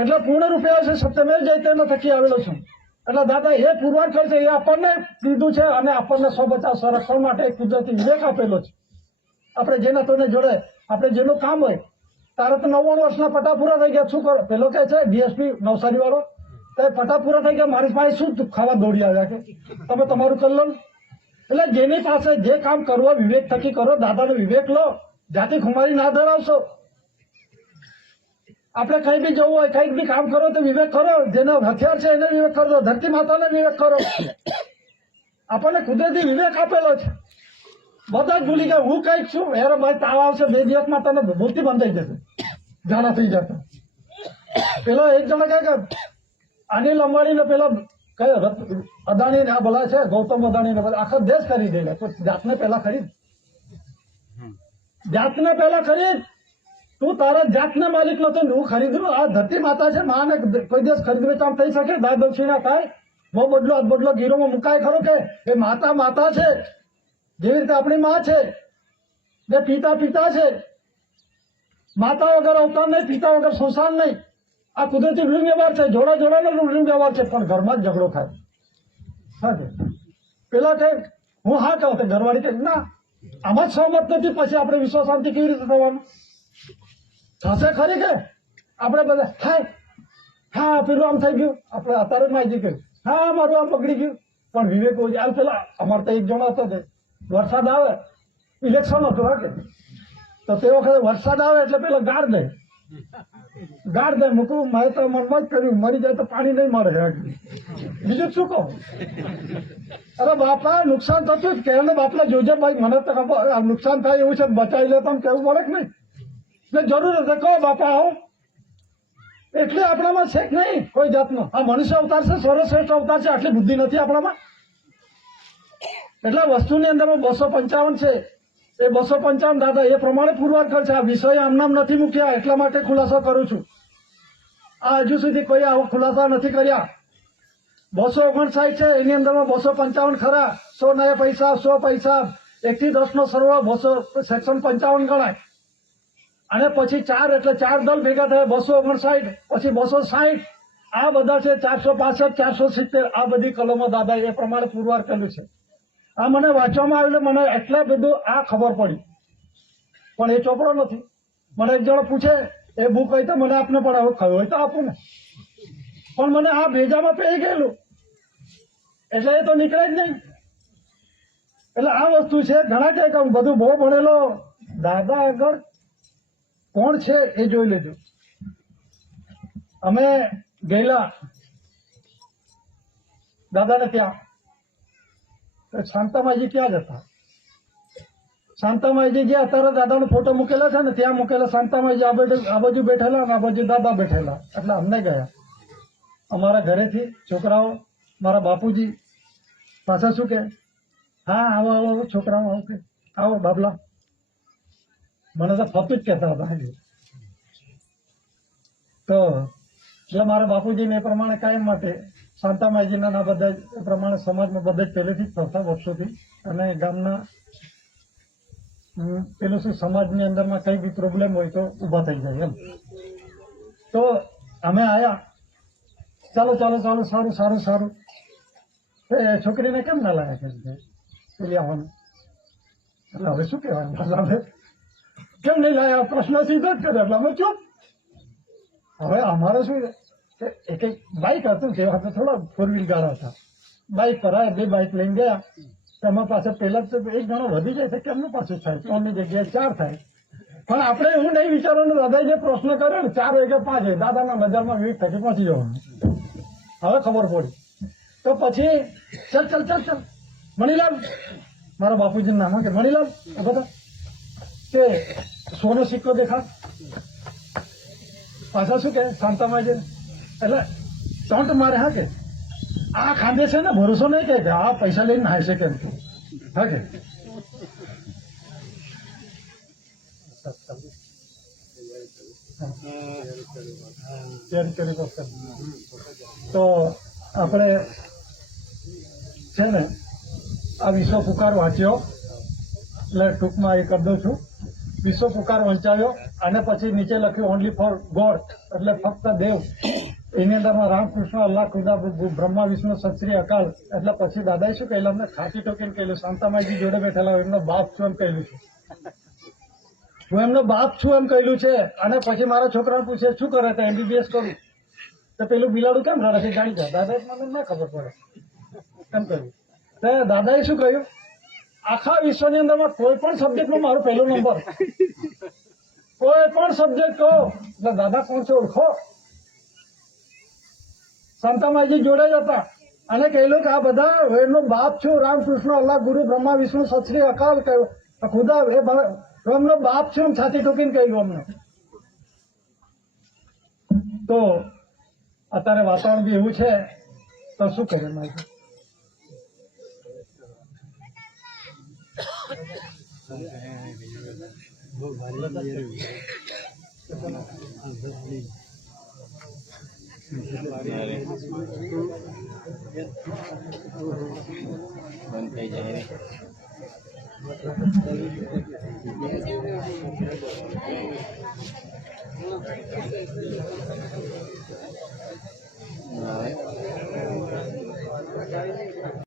એટલે પૂર્ણ રૂપે આવે છે, સત્યમેવ જયતેનો થકી આવેલો છું. એટલે દાદા એ પુરવાર કરે છે, એ આપણને દીધું છે, અને આપણને સ્વ બચાવ સંરક્ષણ માટે કુદરતી વિવેક આપેલો છે. આપણે જેના તોને જોડે આપણે જેનું કામ હોય, તારે તો 99 વર્ષના પટા પૂરા થઈ ગયા, શું કરો? પેલો કહે છે ડીએસપી નવસારી વાળો, પટા પૂરા થઈ ગયા, મારી પાસે શું ખાવા દોડી આવ્યા કે તમે તમારું કરી લો. એટલે જેની પાસે જે કામ કરવું વિવેક થકી કરો, દાદાનો વિવેક લો, જાતિ ખુમારી ના ધરાવશો. આપણે કઈ બી જવું હોય, કઈક બી કામ કરો તો વિવેક કરો, જેનો હથિયાર છે એને વિવેક કરો, ધરતી માતાને વિવેક કરો. આપણને કુદરતી વિવેક આપેલો છે. બધા જ ભૂલી ગયા હું કઈક છું, હેરો ભાઈ તાવ આવશે 2 દિવસમાં તને મૂર્તિ બંધાઈ જશે, જાણા થઈ જશે. પેલો એક જણા કહે કે અનિલ અંબાણીને પેલો કયો અદાણી આ બોલાય છે, ગૌતમ અદાણીને બોલાય, આખો દેશ ખરીદ દે. તો જાતને પેલા ખરીદ, જાતને પેલા ખરીદ. તું તારા જાતના માલિક નતો, હું ખરીદું. આ ધરતી માતા છે, માને કોઈ દિવસ ખરીદ વેચાણ થઈ શકે? દાય દક્ષિણા થાય, બહુ બદલો બદલો ગીરોમાં મુકાય ખરો કે એ માતા છે, જેવી રીતે આપણી માં છે ને પિતા છે. માતા વગર અવતાર નહીં, પિતા વગર સંસાર નહીં. આ કુદરતી રૂઢ વ્યવહાર છે, જોડાનો રૂઢ વ્યવહાર છે, પણ ઘરમાં જ ઝઘડો થાય. હા, પેલા કે હું હા કહું, ઘરવાળી કે ના, આમાં જ સહમત નથી, પછી આપણે વિશ્વ શાંતિ કેવી રીતે થવાનું? થશે ખરી કે આપણે બધા હા પેલું આમ થઈ ગયું, આપણે અત્યારે માહિતી કર્યું, હા મારું આમ પકડી ગયું. પણ વિવેક હાલ પેલા અમારે તો એક જણો હતો, વરસાદ આવે, ઇલેક્શન હતું કે, તો તે વખતે વરસાદ આવે એટલે પેલો ગાળ દે મૂકવું. મારે તો મનમાં જ કર્યું, મરી જાય તો પાણી નહીં મળે, બીજું શું કહું? અરે બાપા નુકસાન થતું જ કે બાપલા જોજે ભાઈ, મને તો ખબર નુકસાન થાય એવું છે, બચાવી લે તો કેવું પડે કે નહીં? જરૂર હશે કહો બાપા આવો. એટલે આપણામાં છે કે નહીં કોઈ જાતનો? આ મનુષ્ય અવતાર છે, સર્વશ્રેષ્ઠ અવતાર છે, આટલી બુદ્ધિ નથી આપણામાં. એટલે વસ્તુની અંદર 255 છે, એ 255 દાદા એ પ્રમાણે પુરવાર કરશે. આ વિષય આમ નામ નથી મૂક્યા, એટલા માટે ખુલાસો કરું છું. આ હજુ સુધી કોઈ આવો ખુલાસા નથી કર્યા. 259 છે, એની અંદરમાં 255 ખરા, 100 નયા પૈસા, 100 પૈસા, 1 થી 10 નો સરવાળો 200, સેક્શન 55 ગણાય. અને પછી 4 એટલે 4 દળ ભેગા થયા 259, પછી 260, આ બધા છે 465, 470, આ બધી કલમો દાદા એ પ્રમાણે પુરવાર કર્યું છે. આ મને વાંચવામાં આવ્યું, મને એટલે બધું આ ખબર પડી, પણ એ ચોપડો નથી. મને એક જણ પૂછે એ બુક હોય તો મને આપને પણ હવે ખબર હોય તો આપું ને, પણ મને આ ભેજામાં પેઈ ગયેલું એટલે એ તો નીકળે જ નહીં. એટલે આ વસ્તુ છે. ઘણા કે હું બધું બહુ ભણેલો, દાદા આગળ કોણ છે એ જોઈ લેજો. અમે ગયેલા દાદાને ત્યાં, શાંતામાજી ક્યાં જ હતા. શાંતામાજી જે અત્યારે દાદાનો ફોટો મૂકેલા છે ને ત્યાં મૂકેલા શાંતામાજી આ બાજુ બેઠેલા અને આ બાજુ દાદા બેઠેલા. એટલે અમને ગયા અમારા ઘરેથી છોકરાઓ, મારા બાપુજી પાછા શું કે, હા આવો આવો છોકરાઓ, આવો કે આવો બાબલા. મને તો ફતું જ કહેતા હતા. તો એટલે મારા બાપુજીને એ પ્રમાણે કાયમ માટે શાંતામાજીના બધા એ પ્રમાણે સમાજમાં બધા જ પહેલેથી જ થતા વર્ષોથી. અને ગામના પેલું શું સમાજની અંદરમાં કઈ બી પ્રોબ્લેમ હોય તો ઊભા થઈ જાય એમ. તો અમે આયા, ચાલો ચાલો ચાલો, સારું સારું સારું. એ છોકરીને કેમ ના લાયા કે પેલી આવવાનું, એટલે હવે શું કહેવાનું, કેમ નહીં લાયા, પ્રશ્ન સીધો જ કર્યો. એટલે અમે ચૂપ. હવે અમારે શું છે, એક બાઇક હતું તે વખતે થોડા 4 વ્હીલ ગાડા હતા. બાઇક પર આવ્યા, 2 બાઇક લઈને ગયા. તેમાં પાસે પેલા તો 1 ગણો વધી જાય છે, કેમનું પાછું થાય, 3 ની જગ્યાએ 4 થાય. પણ આપણે એવું નહીં વિચારવાનું, દાદાએ જે પ્રશ્ન કર્યો ને 4 હોય કે 5 હોય, દાદાના નજરમાં વિવેક થકી પહોંચી જવાનું. હવે ખબર પડી. તો પછી ચલ ચલ ચલ ચલ મણીલાલ, મારા બાપુજીનું નામ કે મણીલાલ, બધા કે સોનો સિક્કો દેખા. પાછા શું કે શાંતામાજી, એટલે ટોન્ટ મારે. હા કે આ ખાંદે છે ને, ભરોસો નહીં કે આ પૈસા લઈને નાય છે કેમ કે. હા કે તો આપણે છે ને આ વિશ્વ પુકાર વાંચ્યો, એટલે ટૂંકમાં એ કરી દઉં છું. વિશ્વ પુકાર વંચાવ્યો અને પછી નીચે લખ્યું ઓનલી ફોર ગોડ, એટલે ફક્ત દેવ. એની અંદરમાં રામકૃષ્ણ, અલ્લાહ, ખુદા, બ્રહ્મા, વિષ્ણુ, સત્શ્રી અકાલ. એટલે પછી દાદાએ શું કહેલું, અમને ખાતી ટોકીને કહેલું, શાંતામાજી જોડે બેઠેલા એમનો બાપ છું એમ કહેલું છે. હું એમનો બાપ છું એમ કહેલું છે. અને પછી મારા છોકરાને પૂછે શું કરે તો MBBS કરું. તો પેલું બિલાડું કેમ રડે છે જાણી જાય. દાદાએ મને ના ખબર પડે એમ કહ્યું. તો દાદાએ શું કહ્યું, આખા વિશ્વની અંદરમાં કોઈ પણ સબ્જેક્ટમાં મારો પહેલો નંબર, કોઈ પણ સબ્જેક્ટ કહો એટલે દાદા કોણ છે ઓળખો. શાંતામાજી જોડે જ હતા અને કહેલું કે આ બધા એમનો બાપ છું, રામકૃષ્ણ, અલ્લાહ, ગુરુ, બ્રહ્મા, વિષ્ણુ, સત્શ્રી અકાલ કહ્યું, ખુદા એ એમનો બાપ છું એમ છાતી ઠોકીને કહ્યું અમને. તો અત્યારે વાતાવરણ બી એવું છે તો શું કરે મારે. બંધ થઈ જાય.